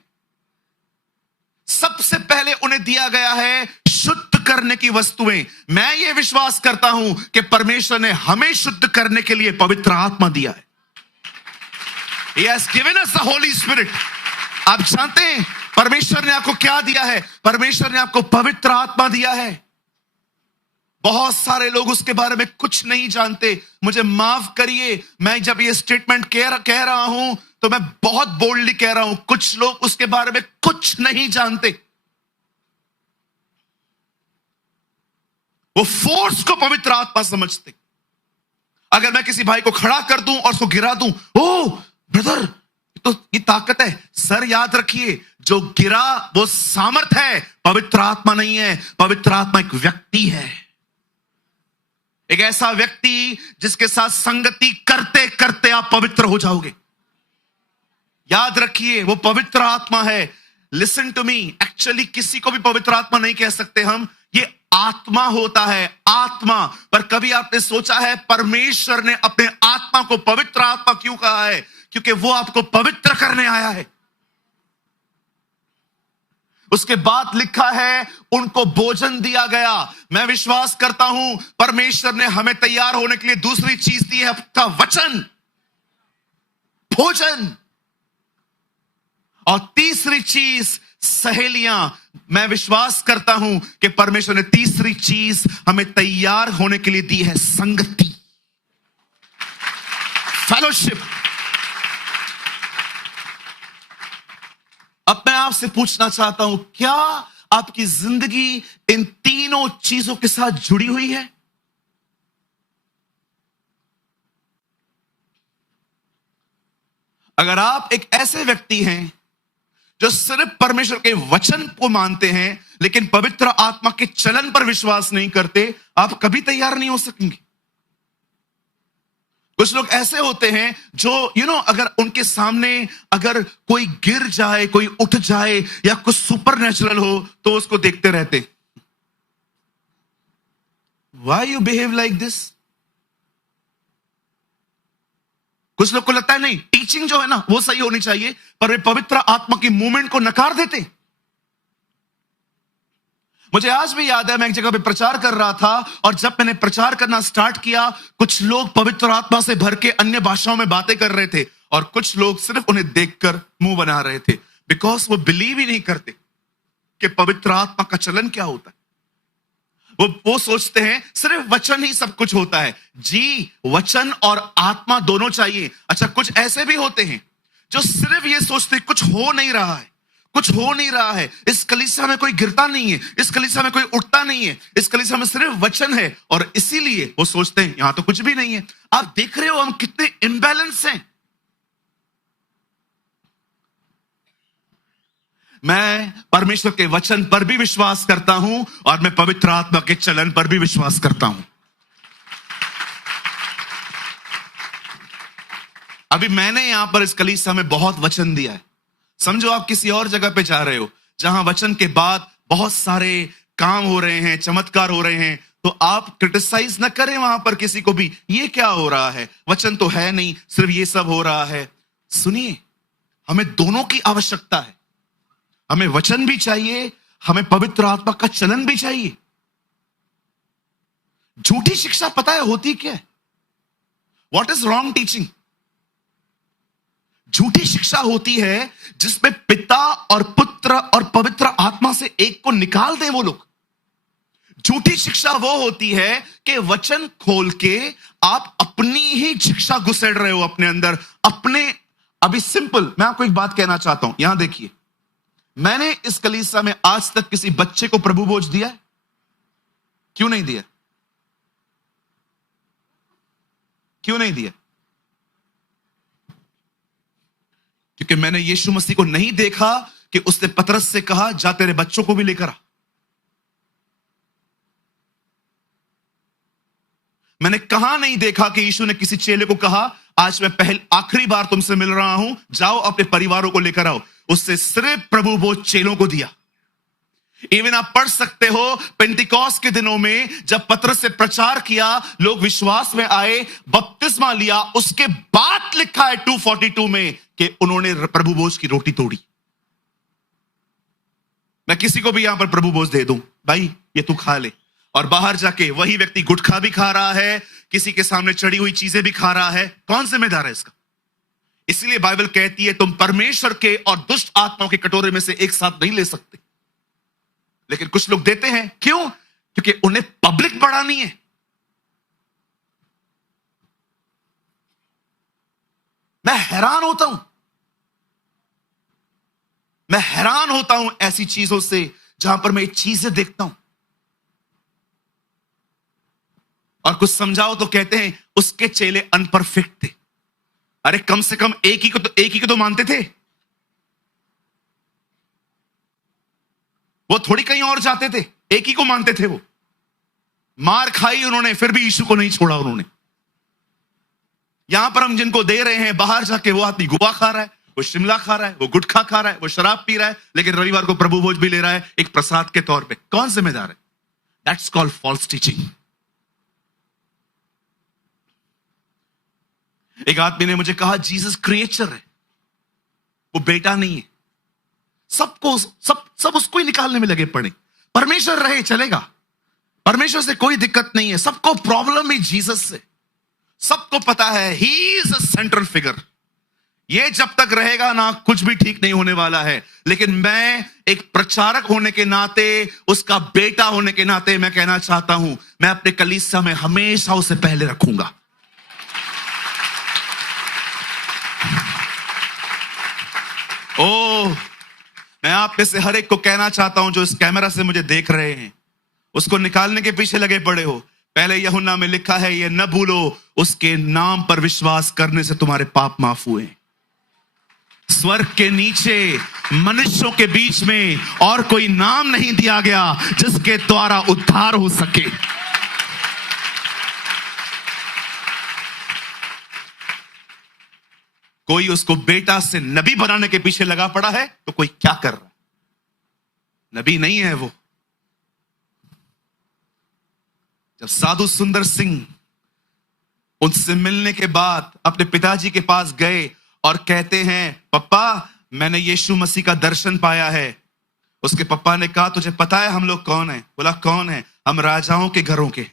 सबसे पहले उन्हें दिया गया है शुद्ध करने की वस्तुएं। मैं ये विश्वास करता हूं कि परमेश्वर ने हमें शुद्ध करने के लिए पवित्र आत्मा दिया है। He has given us the Holy Spirit। आप जानते हैं परमेश्वर ने आपको क्या दिया है? परमेश्वर ने आपको पवित्र आत्मा दिया है। बहुत सारे लोग उसके बारे में कुछ नहीं जानते। मुझे माफ करिए, मैं जब ये स्टेटमेंट कह रहा हूं तो मैं बहुत बोल्डली कह रहा हूं, कुछ लोग उसके बारे में कुछ नहीं जानते। वो फोर्स को पवित्र आत्मा समझते। अगर मैं किसी भाई को खड़ा कर दूं और उसको गिरा दूं, ओ ब्रदर तो ये ताकत है। सर याद रखिए, जो गिरा वो सामर्थ है, पवित्र आत्मा नहीं है। पवित्र आत्मा एक व्यक्ति है, एक ऐसा व्यक्ति जिसके साथ संगति करते करते आप पवित्र हो जाओगे। याद रखिए, वो पवित्र आत्मा है। लिसन टू मी, एक्चुअली किसी को भी पवित्र आत्मा नहीं कह सकते हम, ये आत्मा होता है, आत्मा। पर कभी आपने सोचा है परमेश्वर ने अपने आत्मा को पवित्र आत्मा क्यों कहा है? क्योंकि वो आपको पवित्र करने आया है। उसके बाद लिखा है उनको भोजन दिया गया। मैं विश्वास करता हूं परमेश्वर ने हमें तैयार होने के लिए दूसरी चीज दी है, आपका वचन, भोजन। और तीसरी चीज सहेलियां। मैं विश्वास करता हूं कि परमेश्वर ने तीसरी चीज हमें तैयार होने के लिए दी है, संगति, फेलोशिप। अब मैं आपसे पूछना चाहता हूं, क्या आपकी जिंदगी इन तीनों चीजों के साथ जुड़ी हुई है? अगर आप एक ऐसे व्यक्ति हैं जो सिर्फ परमेश्वर के वचन को मानते हैं लेकिन पवित्र आत्मा के चलन पर विश्वास नहीं करते, आप कभी तैयार नहीं हो सकेंगे। कुछ लोग ऐसे होते हैं जो अगर उनके सामने अगर कोई गिर जाए, कोई उठ जाए या कुछ सुपर नेचुरल हो तो उसको देखते रहते। Why you behave like this? कुछ लोग को लगता है नहीं, टीचिंग जो है ना वो सही होनी चाहिए, पर वे पवित्र आत्मा की मूवमेंट को नकार देते। मुझे आज भी याद है, मैं एक जगह पे प्रचार कर रहा था और जब मैंने प्रचार करना स्टार्ट किया, कुछ लोग पवित्र आत्मा से भर के अन्य भाषाओं में बातें कर रहे थे और कुछ लोग सिर्फ उन्हें देखकर मुंह बना रहे थे, बिकॉज वो बिलीव ही नहीं करते कि पवित्र आत्मा का चलन क्या होता है। वो सोचते हैं सिर्फ वचन ही सब कुछ होता है। जी, वचन और आत्मा दोनों चाहिए। अच्छा, कुछ ऐसे भी होते हैं जो सिर्फ ये सोचते हैं कुछ हो नहीं रहा है, कुछ हो नहीं रहा है, इस कलीसिया में कोई गिरता नहीं है, इस कलीसिया में कोई उठता नहीं है, इस कलीसिया में सिर्फ वचन है, और इसीलिए वो सोचते हैं यहां तो कुछ भी नहीं है। आप देख रहे हो हम कितने इम्बैलेंस हैं। मैं परमेश्वर के वचन पर भी विश्वास करता हूं और मैं पवित्र आत्मा के चलन पर भी विश्वास करता हूं। अभी मैंने यहां पर इस कलीसिया में बहुत वचन दिया है। समझो आप किसी और जगह पे जा रहे हो जहां वचन के बाद बहुत सारे काम हो रहे हैं, चमत्कार हो रहे हैं, तो आप क्रिटिसाइज ना करें वहां पर किसी को भी, ये क्या हो रहा है, वचन तो है नहीं, सिर्फ ये सब हो रहा है। सुनिए, हमें दोनों की आवश्यकता है। हमें वचन भी चाहिए, हमें पवित्र आत्मा का चलन भी चाहिए। झूठी शिक्षा पता है होती क्या है? What is wrong teaching? झूठी शिक्षा होती है जिसमें पिता और पुत्र और पवित्र आत्मा से एक को निकाल दे वो लोग। झूठी शिक्षा वो होती है कि वचन खोल के आप अपनी ही शिक्षा घुसेड़ रहे हो अपने अंदर, अपने। अभी सिंपल मैं आपको एक बात कहना चाहता हूं, यहां देखिए, मैंने इस कलीसिया में आज तक किसी बच्चे को प्रभु बोझ दिया है? क्यों नहीं दिया? क्यों नहीं दिया? क्योंकि मैंने यीशु मसीह को नहीं देखा कि उसने पतरस से कहा जा तेरे बच्चों को भी लेकर आ। मैंने कहां नहीं देखा कि यीशु ने किसी चेले को कहा आज मैं आखिरी बार तुमसे मिल रहा हूं, जाओ अपने परिवारों को लेकर आओ। उससे सिर्फ प्रभु बोझ चेलों को दिया। इवन आप पढ़ सकते हो पेंटिकॉस्ट के दिनों में जब पतरस से प्रचार किया, लोग विश्वास में आए, बपतिस्मा लिया, उसके बाद लिखा है 242 में कि उन्होंने प्रभु बोझ की रोटी तोड़ी। मैं किसी को भी यहां पर प्रभु बोझ दे दूं, भाई ये तू खा ले, और बाहर जाके वही व्यक्ति गुटखा भी खा रहा है, किसी के सामने चढ़ी हुई चीजें भी खा रहा है, कौन जिम्मेदार है इसका? इसलिए बाइबल कहती है तुम परमेश्वर के और दुष्ट आत्माओं के कटोरे में से एक साथ नहीं ले सकते। लेकिन कुछ लोग देते हैं, क्यों? क्योंकि उन्हें पब्लिक बढ़ानी है। मैं हैरान होता हूं, मैं हैरान होता हूं ऐसी चीजों से जहां पर मैं चीजें देखता हूं, और कुछ समझाओ तो कहते हैं उसके चेले अनपरफेक्ट थे। अरे कम से कम एक ही को तो मानते थे, वो थोड़ी कहीं और जाते थे, एक ही को मानते थे। वो मार खाई उन्होंने, फिर भी यीशु को नहीं छोड़ा उन्होंने। यहां पर हम जिनको दे रहे हैं, बाहर जाके वो आदमी गोवा खा रहा है, वो शिमला खा रहा है, वो गुटखा खा रहा है, वो शराब पी रहा है, लेकिन रविवार को प्रभु भोज भी ले रहा है एक प्रसाद के तौर पे। कौन जिम्मेदार है? That's called false teaching. एक आदमी ने मुझे कहा जीसस क्रिएचर है, वो बेटा नहीं है। सब उसको ही निकालने में लगे पड़े। परमेश्वर रहे चलेगा, परमेश्वर से कोई दिक्कत नहीं है, सबको प्रॉब्लम ही जीसस से। सबको पता है he is a central figure. ये जब तक रहेगा ना कुछ भी ठीक नहीं होने वाला है। लेकिन मैं एक प्रचारक होने के नाते, उसका बेटा होने के नाते मैं कहना चाहता हूं, मैं अपने कलीसिया में हमेशा उसे पहले रखूंगा। ओह, मैं आप में से हर एक को कहना चाहता हूं जो इस कैमरा से मुझे देख रहे हैं, उसको निकालने के पीछे लगे पड़े हो। पहले यूहन्ना में लिखा है ये न भूलो उसके नाम पर विश्वास करने से तुम्हारे पाप माफ हुए। स्वर्ग के नीचे मनुष्यों के बीच में और कोई नाम नहीं दिया गया जिसके द्वारा उद्धार हो सके। कोई उसको बेटा से नबी बनाने के पीछे लगा पड़ा है तो कोई क्या कर रहा है? नबी नहीं है वो। जब साधु सुंदर सिंह उनसे मिलने के बाद अपने पिताजी के पास गए और कहते हैं पप्पा मैंने यीशु मसीह का दर्शन पाया है, उसके पप्पा ने कहा तुझे पता है हम लोग कौन है? बोला कौन है? हम राजाओं के घरों के।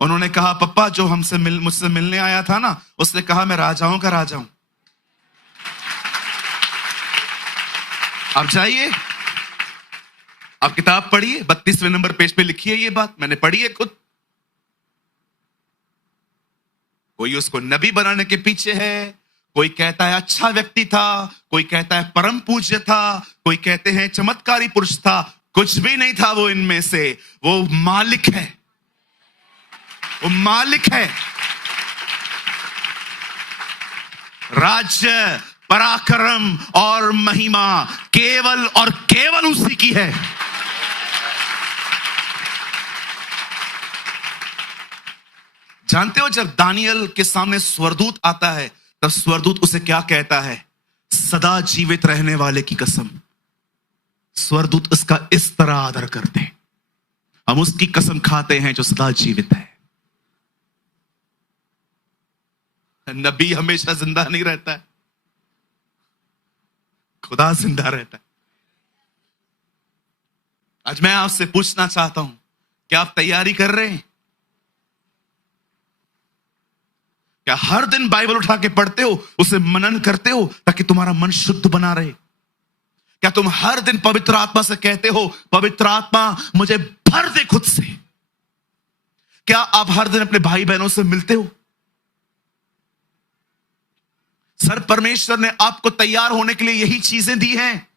उन्होंने कहा पप्पा जो मुझसे मिलने आया था ना, उसने कहा मैं राजाओं का राजा हूं। अब जाइए, आप किताब पढ़िए, 32वें नंबर पेज पे लिखी है ये बात, मैंने पढ़ी है खुद। कोई उसको नबी बनाने के पीछे है, कोई कहता है अच्छा व्यक्ति था, कोई कहता है परम पूज्य था, कोई कहते हैं चमत्कारी पुरुष था। कुछ भी नहीं था वो इनमें से। वो मालिक है, वो मालिक है। राज्य, पराक्रम और महिमा केवल और केवल उसी की है। जानते हो, जब दानियल के सामने स्वर्गदूत आता है, तब स्वर्गदूत उसे क्या कहता है? सदा जीवित रहने वाले की कसम। स्वर्गदूत उसका इस तरह आदर करते हैं। हम उसकी कसम खाते हैं जो सदा जीवित है। नबी हमेशा जिंदा नहीं रहता है, खुदा जिंदा रहता है। आज मैं आपसे पूछना चाहता हूं, क्या आप तैयारी कर रहे हैं? क्या हर दिन बाइबल उठा के पढ़ते हो, उसे मनन करते हो ताकि तुम्हारा मन शुद्ध बना रहे? क्या तुम हर दिन पवित्र आत्मा से कहते हो, पवित्र आत्मा मुझे भर दे खुद से? क्या आप हर दिन अपने भाई बहनों से मिलते हो? सर, परमेश्वर ने आपको तैयार होने के लिए यही चीजें दी हैं।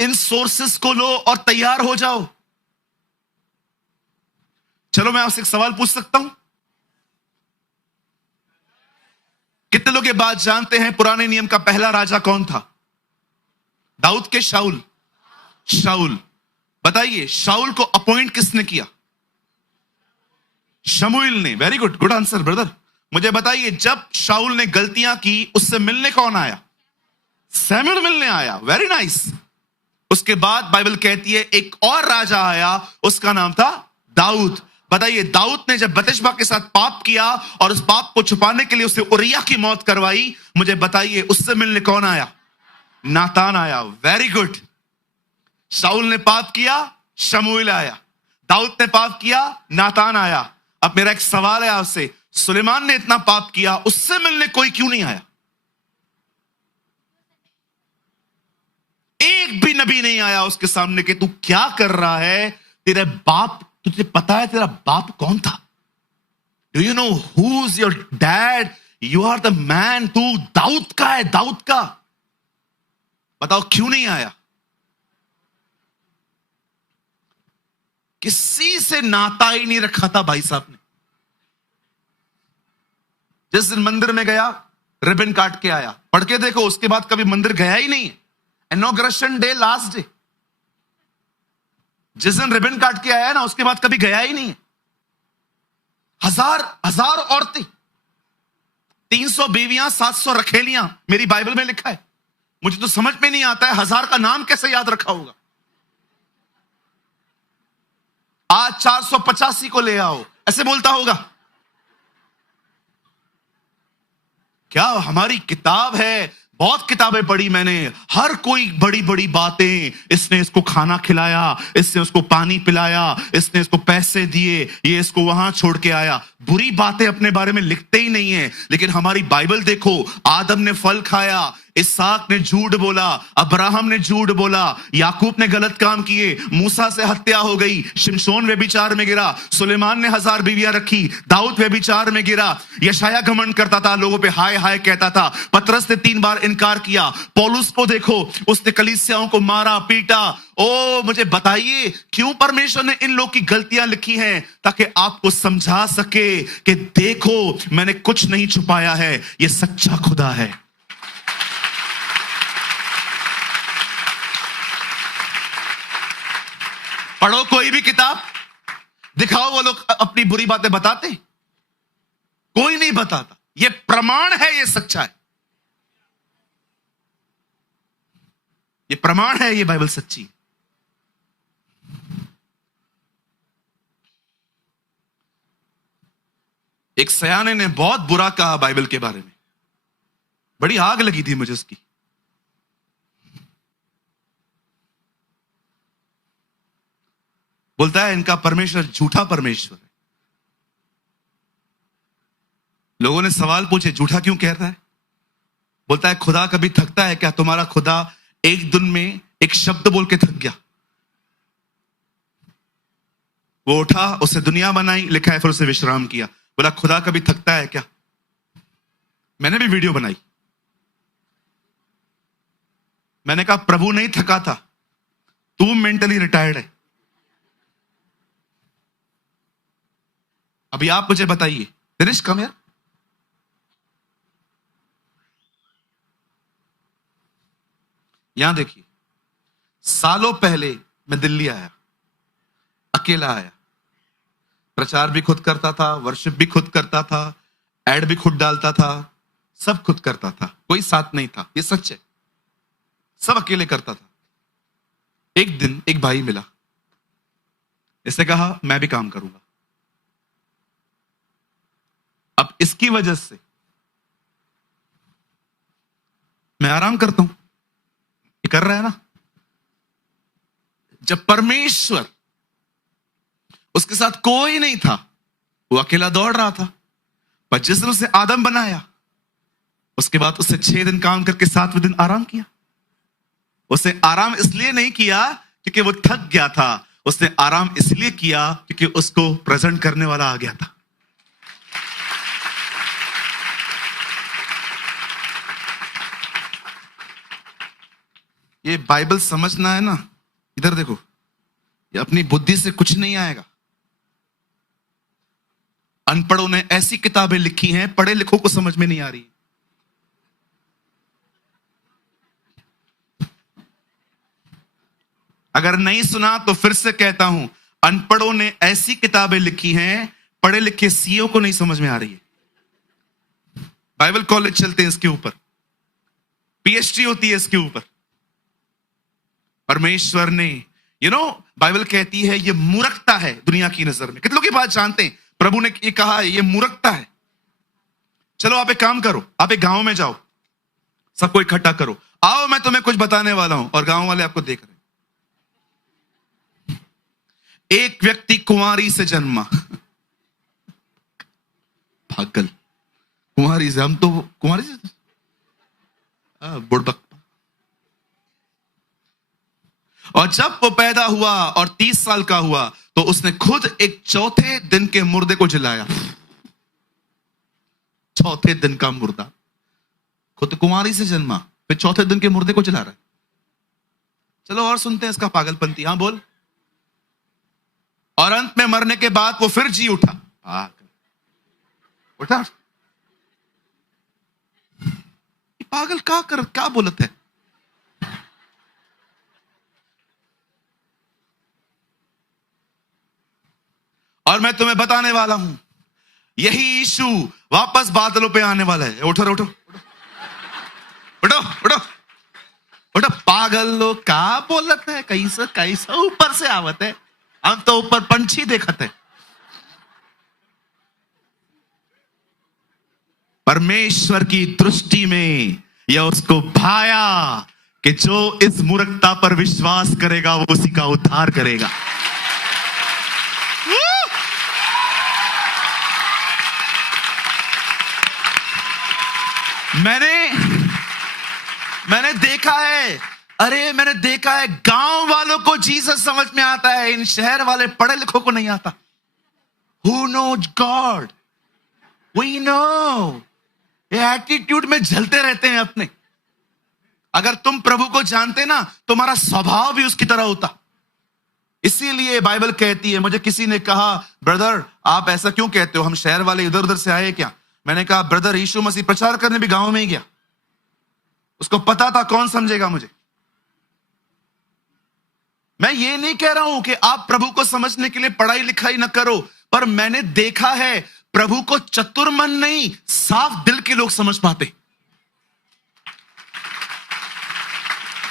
इन सोर्सेस को लो और तैयार हो जाओ। चलो मैं आपसे एक सवाल पूछ सकता हूं? कितने लोग ये बात जानते हैं पुराने नियम का पहला राजा कौन था? दाऊद के शाऊल? शाऊल। बताइए, शाऊल को अपॉइंट किसने किया? शमूएल ने। Very good, good answer brother. मुझे बताइए, जब शाऊल ने गलतियां की, उससे मिलने कौन आया? सैमुएल मिलने आया। Very nice. उसके बाद बाइबल कहती है एक और राजा आया, उसका नाम था दाऊद। बताइए, दाऊद ने जब बतशबा के साथ पाप किया और उस पाप को छुपाने के लिए उसे उरिया की मौत करवाई, मुझे बताइए उससे मिलने कौन आया? नातान आया। Very good. शाऊल ने पाप किया, शमूएल आया। दाऊद ने पाप किया, नातान आया। अब मेरा एक सवाल है आपसे, सुलेमान ने इतना पाप किया, उससे मिलने कोई क्यों नहीं आया? एक भी नबी नहीं आया उसके सामने कि तू क्या कर रहा है? तेरे बाप, तुझे पता है तेरा बाप कौन था? Do you know who is your dad? You are the man. तू दाऊद का है, दाऊद का। बताओ क्यों नहीं आया? किसी से नाता ही नहीं रखा था भाई साहब ने। जिस दिन मंदिर में गया, रिबन काट के आया। पढ़ के देखो, उसके बाद कभी मंदिर गया ही नहीं। इनॉग्रेशन डे, लास्ट डे, जिस दिन रिबन काट के आया ना, उसके बाद कभी गया ही नहीं। हजार हजार औरतें, 300 बीवियां, 700 रखेलियां, मेरी बाइबल में लिखा है। मुझे तो समझ में नहीं आता है, 1000 का नाम कैसे याद रखा होगा? आज 485 को ले आओ, ऐसे बोलता होगा क्या? हमारी किताब है, बहुत किताबें पढ़ी मैंने, हर कोई बड़ी बड़ी बातें, इसने इसको खाना खिलाया, इसने उसको पानी पिलाया, इसने इसको पैसे दिए, ये इसको वहां छोड़ के आया। बुरी बातें अपने बारे में लिखते ही नहीं है। लेकिन हमारी बाइबल देखो, आदम ने फल खाया, इसहाक ने झूठ बोला, अब्राहम ने झूठ बोला, याकूब ने गलत काम किए, मूसा से हत्या हो गई, शिमशोन व्यभिचार में गिरा, सुलेमान ने 1000 बीवियां रखी, दाऊद व्यभिचार में गिरा, यशाया घमंड करता था, लोगों पे हाय हाय कहता था, पतरस ने 3 बार इनकार किया, पौलुस को देखो, उसने कलीसियाओं को मारा पीटा। ओ मुझे बताइए, क्यों परमेश्वर ने इन लोग की गलतियां लिखी हैं? ताकि आपको समझा सके कि देखो, मैंने कुछ नहीं छुपाया है, ये सच्चा खुदा है। पढ़ो कोई भी किताब, दिखाओ वो लोग अपनी बुरी बातें बताते? कोई नहीं बताता। ये प्रमाण है, ये सच्चा है, ये प्रमाण है, ये बाइबल सच्ची है। एक सयाने ने बहुत बुरा कहा बाइबल के बारे में, बड़ी आग लगी थी मुझे उसकी। बोलता है इनका परमेश्वर झूठा परमेश्वर है। लोगों ने सवाल पूछे, झूठा क्यों कह रहा है? बोलता है खुदा कभी थकता है क्या? तुम्हारा खुदा एक दिन में एक शब्द बोल के थक गया। वो उठा, उससे दुनिया बनाई, लिखा है, फिर उसे विश्राम किया। बोला खुदा कभी थकता है क्या? मैंने भी वीडियो बनाई। मैंने कहा प्रभु नहीं थका था, तू मेंटली रिटायर्ड है। अभी आप मुझे बताइए, दिनेश कम यार, यहां देखिए, सालों पहले मैं दिल्ली आया, अकेला आया, प्रचार भी खुद करता था, वर्शिप भी खुद करता था, एड भी खुद डालता था, सब खुद करता था, कोई साथ नहीं था, ये सच है, सब अकेले करता था। एक दिन एक भाई मिला, इसने कहा मैं भी काम करूंगा। अब इसकी वजह से मैं आराम करता हूं, ये कर रहा है ना। जब परमेश्वर, उसके साथ कोई नहीं था, वो अकेला दौड़ रहा था, पर जिस दिन उसने आदम बनाया, उसके बाद उसने 6 दिन काम करके 7वें दिन आराम किया। उसने आराम इसलिए नहीं किया क्योंकि वो थक गया था, उसने आराम इसलिए किया क्योंकि उसको प्रेजेंट करने वाला आ गया था। ये बाइबल समझना है ना, इधर देखो, ये अपनी बुद्धि से कुछ नहीं आएगा। अनपढ़ों ने ऐसी किताबें लिखी हैं, पढ़े लिखों को समझ में नहीं आ रही। अगर नहीं सुना तो फिर से कहता हूं, अनपढ़ों ने ऐसी किताबें लिखी हैं, पढ़े लिखे सीईओ को नहीं समझ में आ रही है। बाइबल कॉलेज चलते हैं इसके ऊपर, पीएचडी होती है इसके ऊपर। परमेश्वर ने, बाइबल कहती है ये मूर्खता है दुनिया की नजर में। कितने लोग ये बात जानते हैं? प्रभु ने ये कहा ये मूर्खता है। चलो आप एक काम करो, आप एक गांव में जाओ, सबको इकट्ठा करो, आओ मैं तुम्हें कुछ बताने वाला हूं, और गांव वाले आपको देख रहे हैं। एक व्यक्ति कुंवारी से जन्मा, पागल, कुंवारी से, हम तो कुंवारी से बुड़बक। और जब वो पैदा हुआ और 30 साल का हुआ तो उसने खुद एक चौथे दिन के मुर्दे को जलाया। चौथे दिन का मुर्दा, खुद कुंवारी से जन्मा, फिर चौथे दिन के मुर्दे को जला रहा है। चलो और सुनते हैं इसका पागलपंती। हां बोल। और अंत में मरने के बाद वो फिर जी उठा। उठा, पागल क्या बोलत है? और मैं तुम्हें बताने वाला हूं, यही यीशु वापस बादलों पे आने वाला है। उठो उठो उठो उठो उठो, पागल लोग क्या बोलत है? कैसा ऊपर से आवत है, हम तो ऊपर पंछी देखते हैं। परमेश्वर की दृष्टि में यह उसको भाया कि जो इस मूर्खता पर विश्वास करेगा वो उसी का उद्धार करेगा। मैंने देखा है, मैंने देखा है गांव वालों को जीसस समझ में आता है, इन शहर वाले पढ़े लिखों को नहीं आता। Who knows God? We know। ये एटीट्यूड में जलते रहते हैं अपने। अगर तुम प्रभु को जानते ना, तुम्हारा स्वभाव भी उसकी तरह होता। इसीलिए बाइबल कहती है, मुझे किसी ने कहा ब्रदर आप ऐसा क्यों कहते हो, हम शहर वाले इधर उधर से आए क्या? मैंने कहा ब्रदर यीशु मसीह प्रचार करने भी गांव में ही गया, उसको पता था कौन समझेगा मुझे। मैं ये नहीं कह रहा हूं कि आप प्रभु को समझने के लिए पढ़ाई लिखाई न करो, पर मैंने देखा है प्रभु को चतुर मन नहीं, साफ दिल के लोग समझ पाते।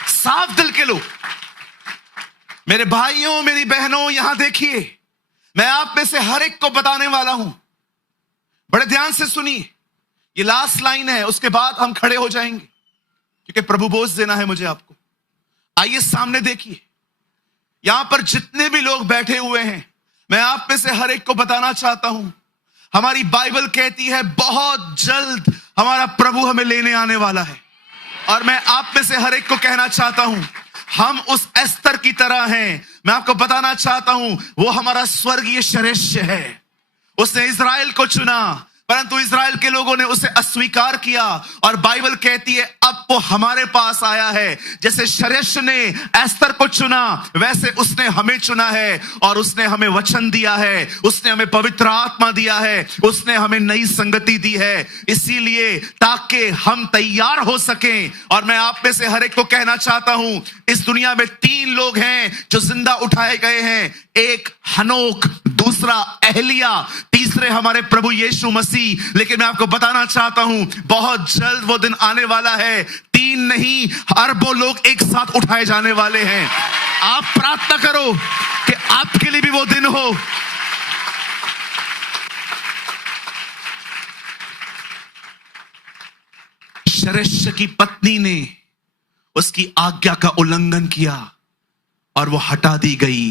साफ दिल के लोग। मेरे भाइयों मेरी बहनों, यहां देखिए, मैं आप में से हर एक को बताने वाला हूं, बड़े ध्यान से सुनिए। ये लास्ट लाइन है, उसके बाद हम खड़े हो जाएंगे क्योंकि प्रभु बोझ देना है मुझे आपको। आइए सामने देखिए, यहां पर जितने भी लोग बैठे हुए हैं, मैं आप में से हर एक को बताना चाहता हूं, हमारी बाइबल कहती है बहुत जल्द हमारा प्रभु हमें लेने आने वाला है। और मैं आप में से हर एक को कहना चाहता हूं, हम उस एस्तर की तरह हैं। मैं आपको बताना चाहता हूं, वो हमारा स्वर्गीय श्रेष्ठ है। उसने इज़राइल को चुना, परंतु इज़राइल के लोगों ने उसे अस्वीकार किया, और बाइबल कहती है अब वो हमारे पास आया है। जैसे श्रेष्ठ ने एस्तर को चुना, वैसे उसने हमें चुना है, और उसने हमें वचन दिया है, उसने हमें पवित्र आत्मा दिया है, उसने हमें नई संगति दी है, इसीलिए ताकि हम तैयार हो सकें। और मैं आप में से हर एक को कहना चाहता हूं, इस दुनिया में 3 लोग हैं जो जिंदा उठाए गए हैं। एक हनोक, दूसरा एलिया, तीसरे हमारे प्रभु यीशु मसीह। लेकिन मैं आपको बताना चाहता हूं, बहुत जल्द वो दिन आने वाला है, 3 नहीं अरबों लोग एक साथ उठाए जाने वाले हैं। आप प्रार्थना करो कि आपके लिए भी वो दिन हो। श्रेष्ठ की पत्नी ने उसकी आज्ञा का उल्लंघन किया और वो हटा दी गई।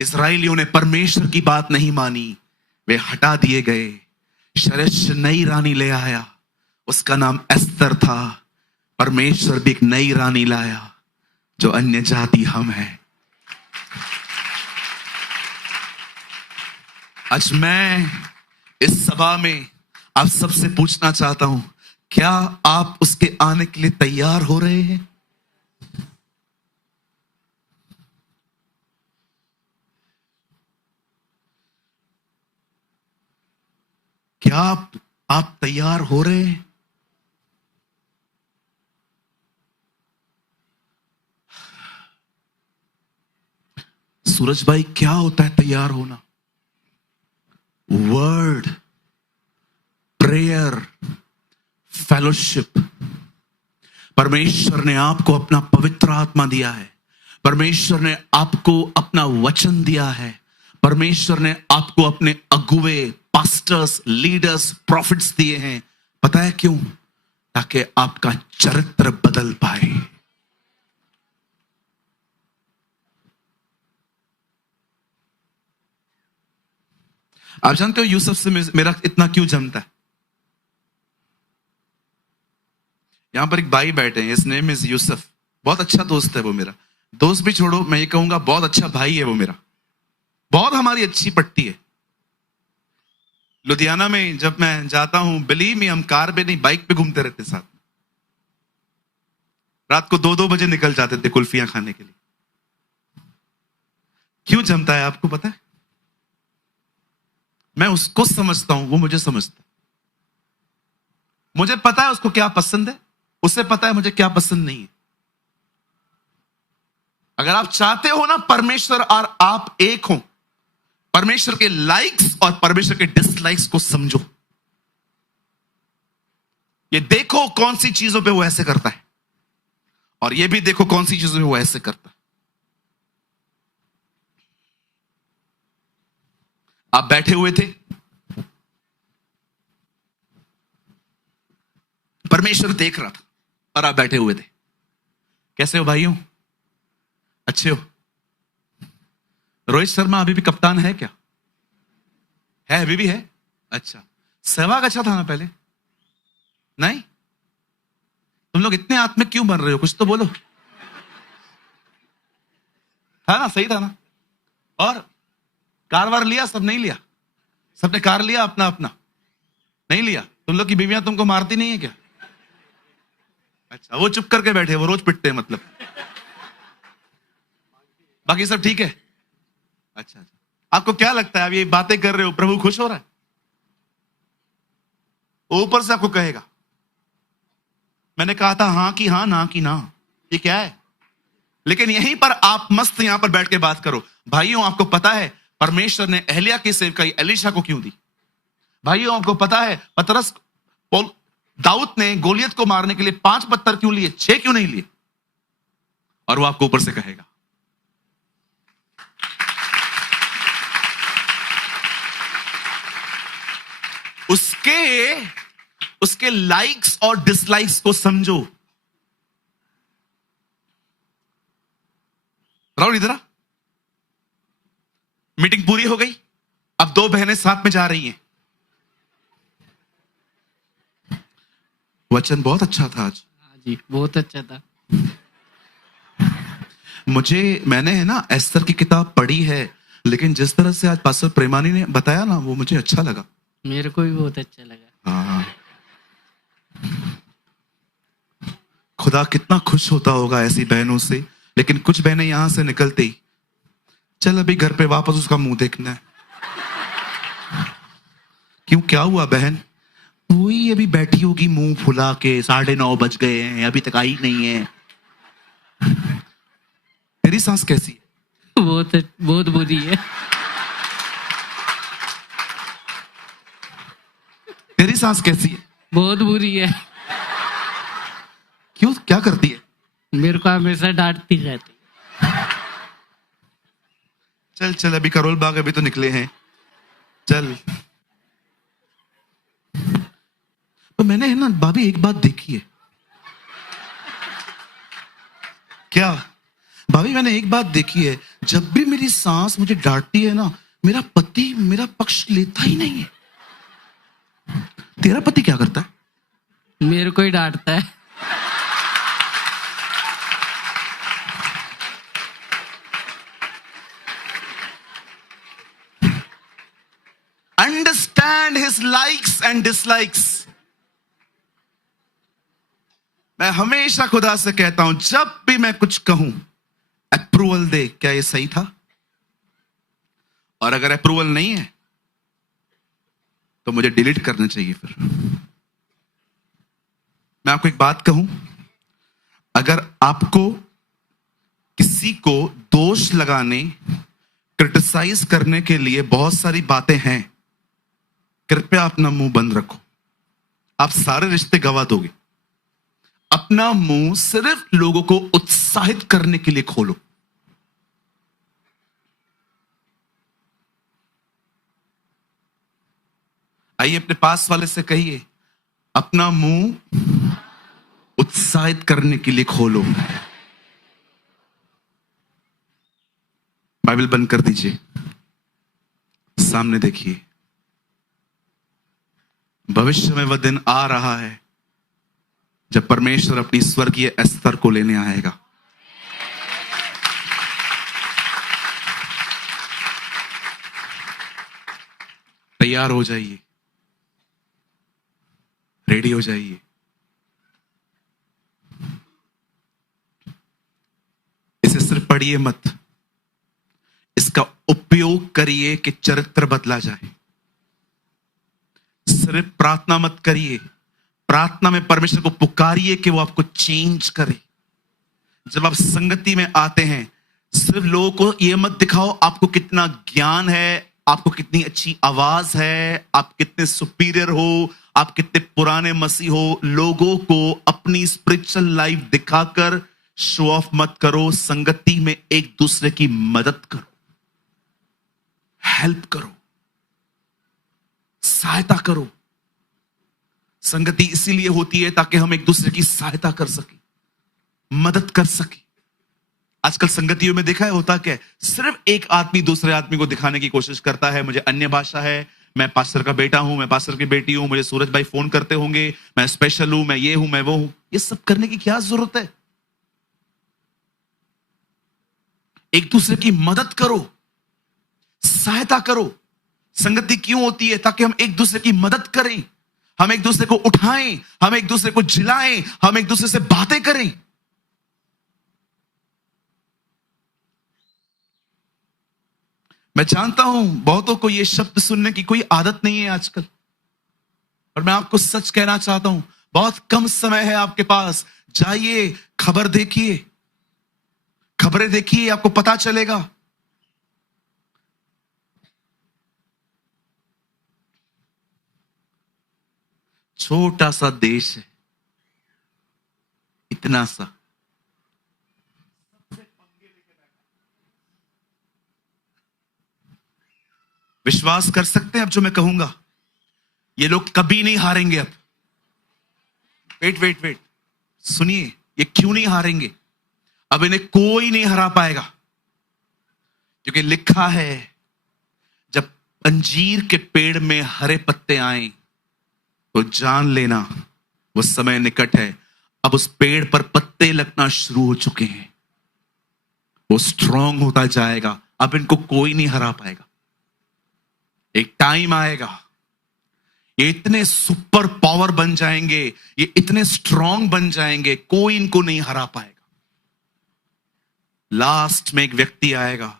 इस्राएलियों ने परमेश्वर की बात नहीं मानी, वे हटा दिए गए। श्रेष्ठ नई रानी ले आया, उसका नाम एस्तर था। परमेश्वर भी एक नई रानी लाया जो अन्य जाति हम हैं। आज मैं इस सभा में आप सबसे पूछना चाहता हूं, क्या आप उसके आने के लिए तैयार हो रहे हैं? क्या आप तैयार हो रहे हैं? सूरज भाई, क्या होता है तैयार होना? Word, prayer, fellowship. परमेश्वर ने आपको अपना पवित्र आत्मा दिया है, परमेश्वर ने आपको अपना वचन दिया है, परमेश्वर ने आपको अपने अगुवे, पास्टर्स, लीडर्स, प्रॉफिट्स दिए हैं। पता है क्यों? ताकि आपका चरित्र बदल पाए। आप जानते हो यूसुफ से मेरा इतना क्यों जमता है? यहां पर एक भाई बैठे हैं, हिज नेम इज यूसुफ। बहुत अच्छा दोस्त है वो मेरा। दोस्त भी छोड़ो, मैं ये कहूंगा बहुत अच्छा भाई है वो मेरा। बहुत हमारी अच्छी पट्टी है। लुधियाना में जब मैं जाता हूं, बिलीव मी, हम कार पे नहीं बाइक पे घूमते रहते साथ। रात को 2-2 बजे निकल जाते थे कुल्फियां खाने के लिए। क्यों जमता है आपको पता है? मैं उसको समझता हूं, वो मुझे समझता है। मुझे पता है उसको क्या पसंद है, उसे पता है मुझे क्या पसंद नहीं है। अगर आप चाहते हो ना परमेश्वर और आप एक हो, परमेश्वर के लाइक्स और परमेश्वर के डिसलाइक्स को समझो। ये देखो कौन सी चीजों पे वो ऐसे करता है, और ये भी देखो कौन सी चीजों पे वो ऐसे करता है। आप बैठे हुए थे, परमेश्वर देख रहा था और आप बैठे हुए थे। कैसे हो भाइयों? अच्छे हो? रोहित शर्मा अभी भी कप्तान है क्या? है, अभी भी है? अच्छा। सहवाग अच्छा था ना पहले? नहीं? तुम लोग इतने आत्मिक क्यों बन रहे हो? कुछ तो बोलो। था ना? सही था ना? और कार वार लिया? सब नहीं लिया? सबने कार लिया अपना अपना? नहीं लिया? तुम लोग की बीवियां तुमको मारती नहीं है क्या? अच्छा, वो चुप करके बैठे, वो रोज पिटते हैं मतलब। बाकी सब ठीक है? अच्छा अच्छा। आपको क्या लगता है, अब ये बातें कर रहे हो, प्रभु खुश हो रहा है? वो ऊपर से आपको कहेगा, मैंने कहा था हां की हां, ना की ना। ये क्या है? लेकिन यहीं पर आप मस्त यहां पर बैठ के बात करो। भाइयों, आपको पता है परमेश्वर ने एलिया की सेवकाई एलीशा को क्यों दी? भाइयों, आपको पता है दाऊद ने गोलियत को मारने के लिए 5 पत्थर क्यों लिए, 6 क्यों नहीं लिए? और वो आपको ऊपर से कहेगा। उसके लाइक्स और डिसलाइक्स को समझो। राहुल इधर आ। मीटिंग पूरी हो गई, अब 2 बहनें साथ में जा रही हैं। वचन बहुत अच्छा था आज। हाँ जी, बहुत अच्छा था। मैंने है ना एस्तर की किताब पढ़ी है, लेकिन जिस तरह से आज पास्टर प्रेमानी ने बताया ना, वो मुझे अच्छा लगा। मेरे को भी बहुत अच्छा लगा। हाँ, खुदा कितना खुश होता होगा ऐसी बहनों से। लेकिन कुछ बहनें यहां से निकलते ही, चल अभी घर पे वापस उसका मुंह देखना है। क्यों, क्या हुआ बहन? वही अभी बैठी होगी मुंह फुला के, 9:30 बज गए हैं, अभी तक आई नहीं है। तेरी सांस कैसी है? बहुत बहुत बुरी है। तेरी सांस कैसी है? बहुत बुरी है। क्यों, क्या करती है? मेरे को हमेशा डांटती रहती। चल चल, अभी करोल बाग अभी तो निकले हैं, चल। तो मैंने है ना भाभी एक बात देखी है। क्या भाभी, मैंने एक बात देखी है, जब भी मेरी सांस मुझे डांटती है ना, मेरा पति मेरा पक्ष लेता ही नहीं है। तेरा पति क्या करता है? मेरे को ही डांटता है। Understand his likes and dislikes. मैं हमेशा खुदा से कहता हूं, जब भी मैं कुछ कहूं, अप्रूवल दे, क्या ये सही था? और अगर अप्रूवल नहीं है तो मुझे डिलीट करना चाहिए। फिर मैं आपको एक बात कहूं, अगर आपको किसी को दोष लगाने, क्रिटिसाइज करने के लिए बहुत सारी बातें हैं, कृपया अपना मुंह बंद रखो। आप सारे रिश्ते गंवा दोगे। अपना मुंह सिर्फ लोगों को उत्साहित करने के लिए खोलो। आइए अपने पास वाले से कहिए, अपना मुंह उत्साहित करने के लिए खोलो। बाइबल बंद कर दीजिए, सामने देखिए। भविष्य में वह दिन आ रहा है जब परमेश्वर अपनी स्वर्गीय एस्तर को लेने आएगा। तैयार हो जाइए, रेडी हो जाइए। इसे सिर्फ पढ़िए मत, इसका उपयोग करिए कि चरित्र बदला जाए। सिर्फ प्रार्थना मत करिए, प्रार्थना में परमेश्वर को पुकारिए कि वो आपको चेंज करे। जब आप संगति में आते हैं, सिर्फ लोगों को यह मत दिखाओ आपको कितना ज्ञान है, आपको कितनी अच्छी आवाज है, आप कितने सुपीरियर हो, आप कितने पुराने मसीह हो। लोगों को अपनी स्पिरिचुअल लाइफ दिखाकर शो ऑफ मत करो। संगति में एक दूसरे की मदद करो, हेल्प करो, सहायता करो। संगति इसीलिए होती है ताकि हम एक दूसरे की सहायता कर सके, मदद कर सके। आजकल संगतियों में देखा है होता क्या है, सिर्फ एक आदमी दूसरे आदमी को दिखाने की कोशिश करता है, मुझे अन्य भाषा है, मैं पास्टर का बेटा हूं, मैं पास्टर की बेटी हूं, मुझे सूरज भाई फोन करते होंगे, मैं स्पेशल हूं, मैं ये हूं, मैं वो हूं। ये सब करने की क्या जरूरत है? एक दूसरे की मदद करो, सहायता करो। संगति क्यों होती है? ताकि हम एक दूसरे की मदद करें, हम एक दूसरे को उठाएं, हम एक दूसरे को जिलाएं, हम एक दूसरे से बातें करें। मैं जानता हूं बहुतों को यह शब्द सुनने की कोई आदत नहीं है आजकल, और मैं आपको सच कहना चाहता हूं, बहुत कम समय है आपके पास। जाइए, खबर देखिए, खबरें देखिए, आपको पता चलेगा। छोटा सा देश है, इतना सा, विश्वास कर सकते हैं अब जो मैं कहूंगा? ये लोग कभी नहीं हारेंगे अब। वेट वेट वेट, सुनिए, ये क्यों नहीं हारेंगे? अब इन्हें कोई नहीं हरा पाएगा, क्योंकि लिखा है जब अंजीर के पेड़ में हरे पत्ते आए तो जान लेना वो समय निकट है। अब उस पेड़ पर पत्ते लगना शुरू हो चुके हैं। वो स्ट्रांग होता जाएगा। अब इनको कोई नहीं हरा पाएगा। एक टाइम आएगा, ये इतने सुपर पावर बन जाएंगे, ये इतने स्ट्रांग बन जाएंगे, कोई इनको नहीं हरा पाएगा। लास्ट में एक व्यक्ति आएगा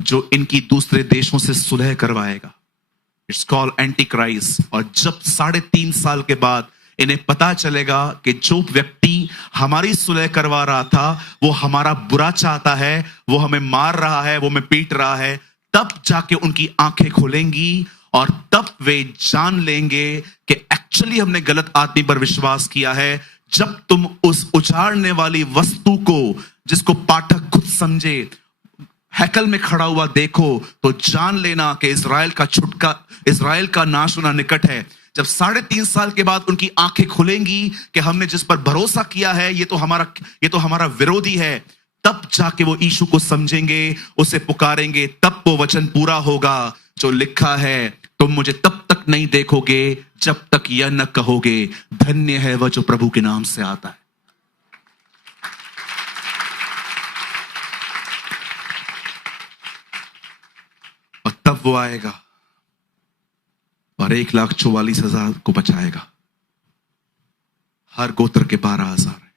जो इनकी दूसरे देशों से सुलह करवाएगा। It's called anti Christ. और जब 3.5 साल के बाद इन्हें पता चलेगा कि जो व्यक्ति हमारी सुलह करवा रहा था वो हमारा बुरा चाहता है, वो हमें मार रहा है, वो हमें पीट रहा है, तब जाके उनकी आंखें खुलेंगी और तब वे जान लेंगे कि एक्चुअली हमने गलत आदमी पर विश्वास किया है। जब तुम उस उजाड़ने वाली वस्तु को, जिसको पाठक खुद समझे, हैकल में खड़ा हुआ देखो तो जान लेना कि इजराइल का नाश होना निकट है। जब 3.5 साल के बाद उनकी आंखें खुलेंगी कि हमने जिस पर भरोसा किया है ये तो हमारा विरोधी है, तब जाके वो यीशु को समझेंगे, उसे पुकारेंगे, तब वो वचन पूरा होगा जो लिखा है, तुम मुझे तब तक नहीं देखोगे जब तक यह न कहोगे धन्य है वह जो प्रभु के नाम से आता है। और तब वो आएगा और 1,44,000 को बचाएगा। हर गोत्र के 12,000 है।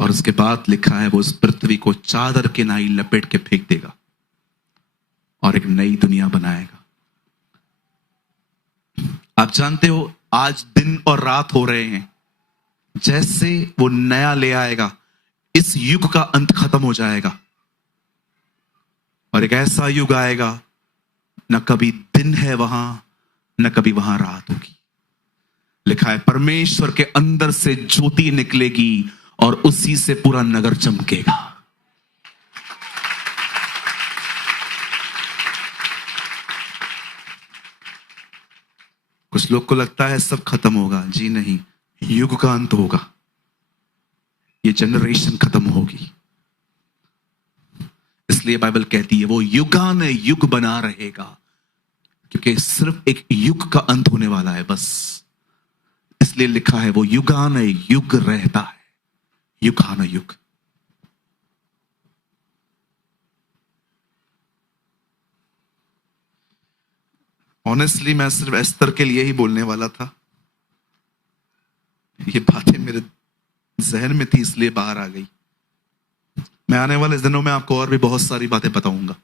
और उसके बाद लिखा है वो उस पृथ्वी को चादर के नाई लपेट के फेंक देगा और एक नई दुनिया बनाएगा। आप जानते हो आज दिन और रात हो रहे हैं, जैसे वो नया ले आएगा इस युग का अंत खत्म हो जाएगा और एक ऐसा युग आएगा न कभी दिन है वहां, न कभी वहां रात होगी। लिखा है परमेश्वर के अंदर से ज्योति निकलेगी और उसी से पूरा नगर चमकेगा। कुछ लोग को लगता है सब खत्म होगा। जी नहीं, युग का अंत होगा, ये जनरेशन खत्म होगी। इसलिए बाइबल कहती है वो युगान युग बना रहेगा, क्योंकि सिर्फ एक युग का अंत होने वाला है बस। इसलिए लिखा है वो युगान युग रहता है, युगान युग। ऑनेस्टली मैं सिर्फ एस्तर के लिए ही बोलने वाला था। ये बातें मेरे जहन में थी इसलिए बाहर आ गई। मैं आने वाले दिनों में आपको और भी बहुत सारी बातें बताऊंगा,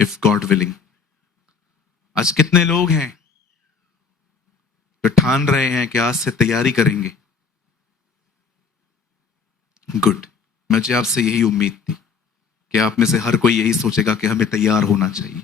इफ गॉड विलिंग। आज कितने लोग हैं जो ठान रहे हैं कि आज से तैयारी करेंगे? गुड। मुझे आपसे यही उम्मीद थी कि आप में से हर कोई यही सोचेगा कि हमें तैयार होना चाहिए।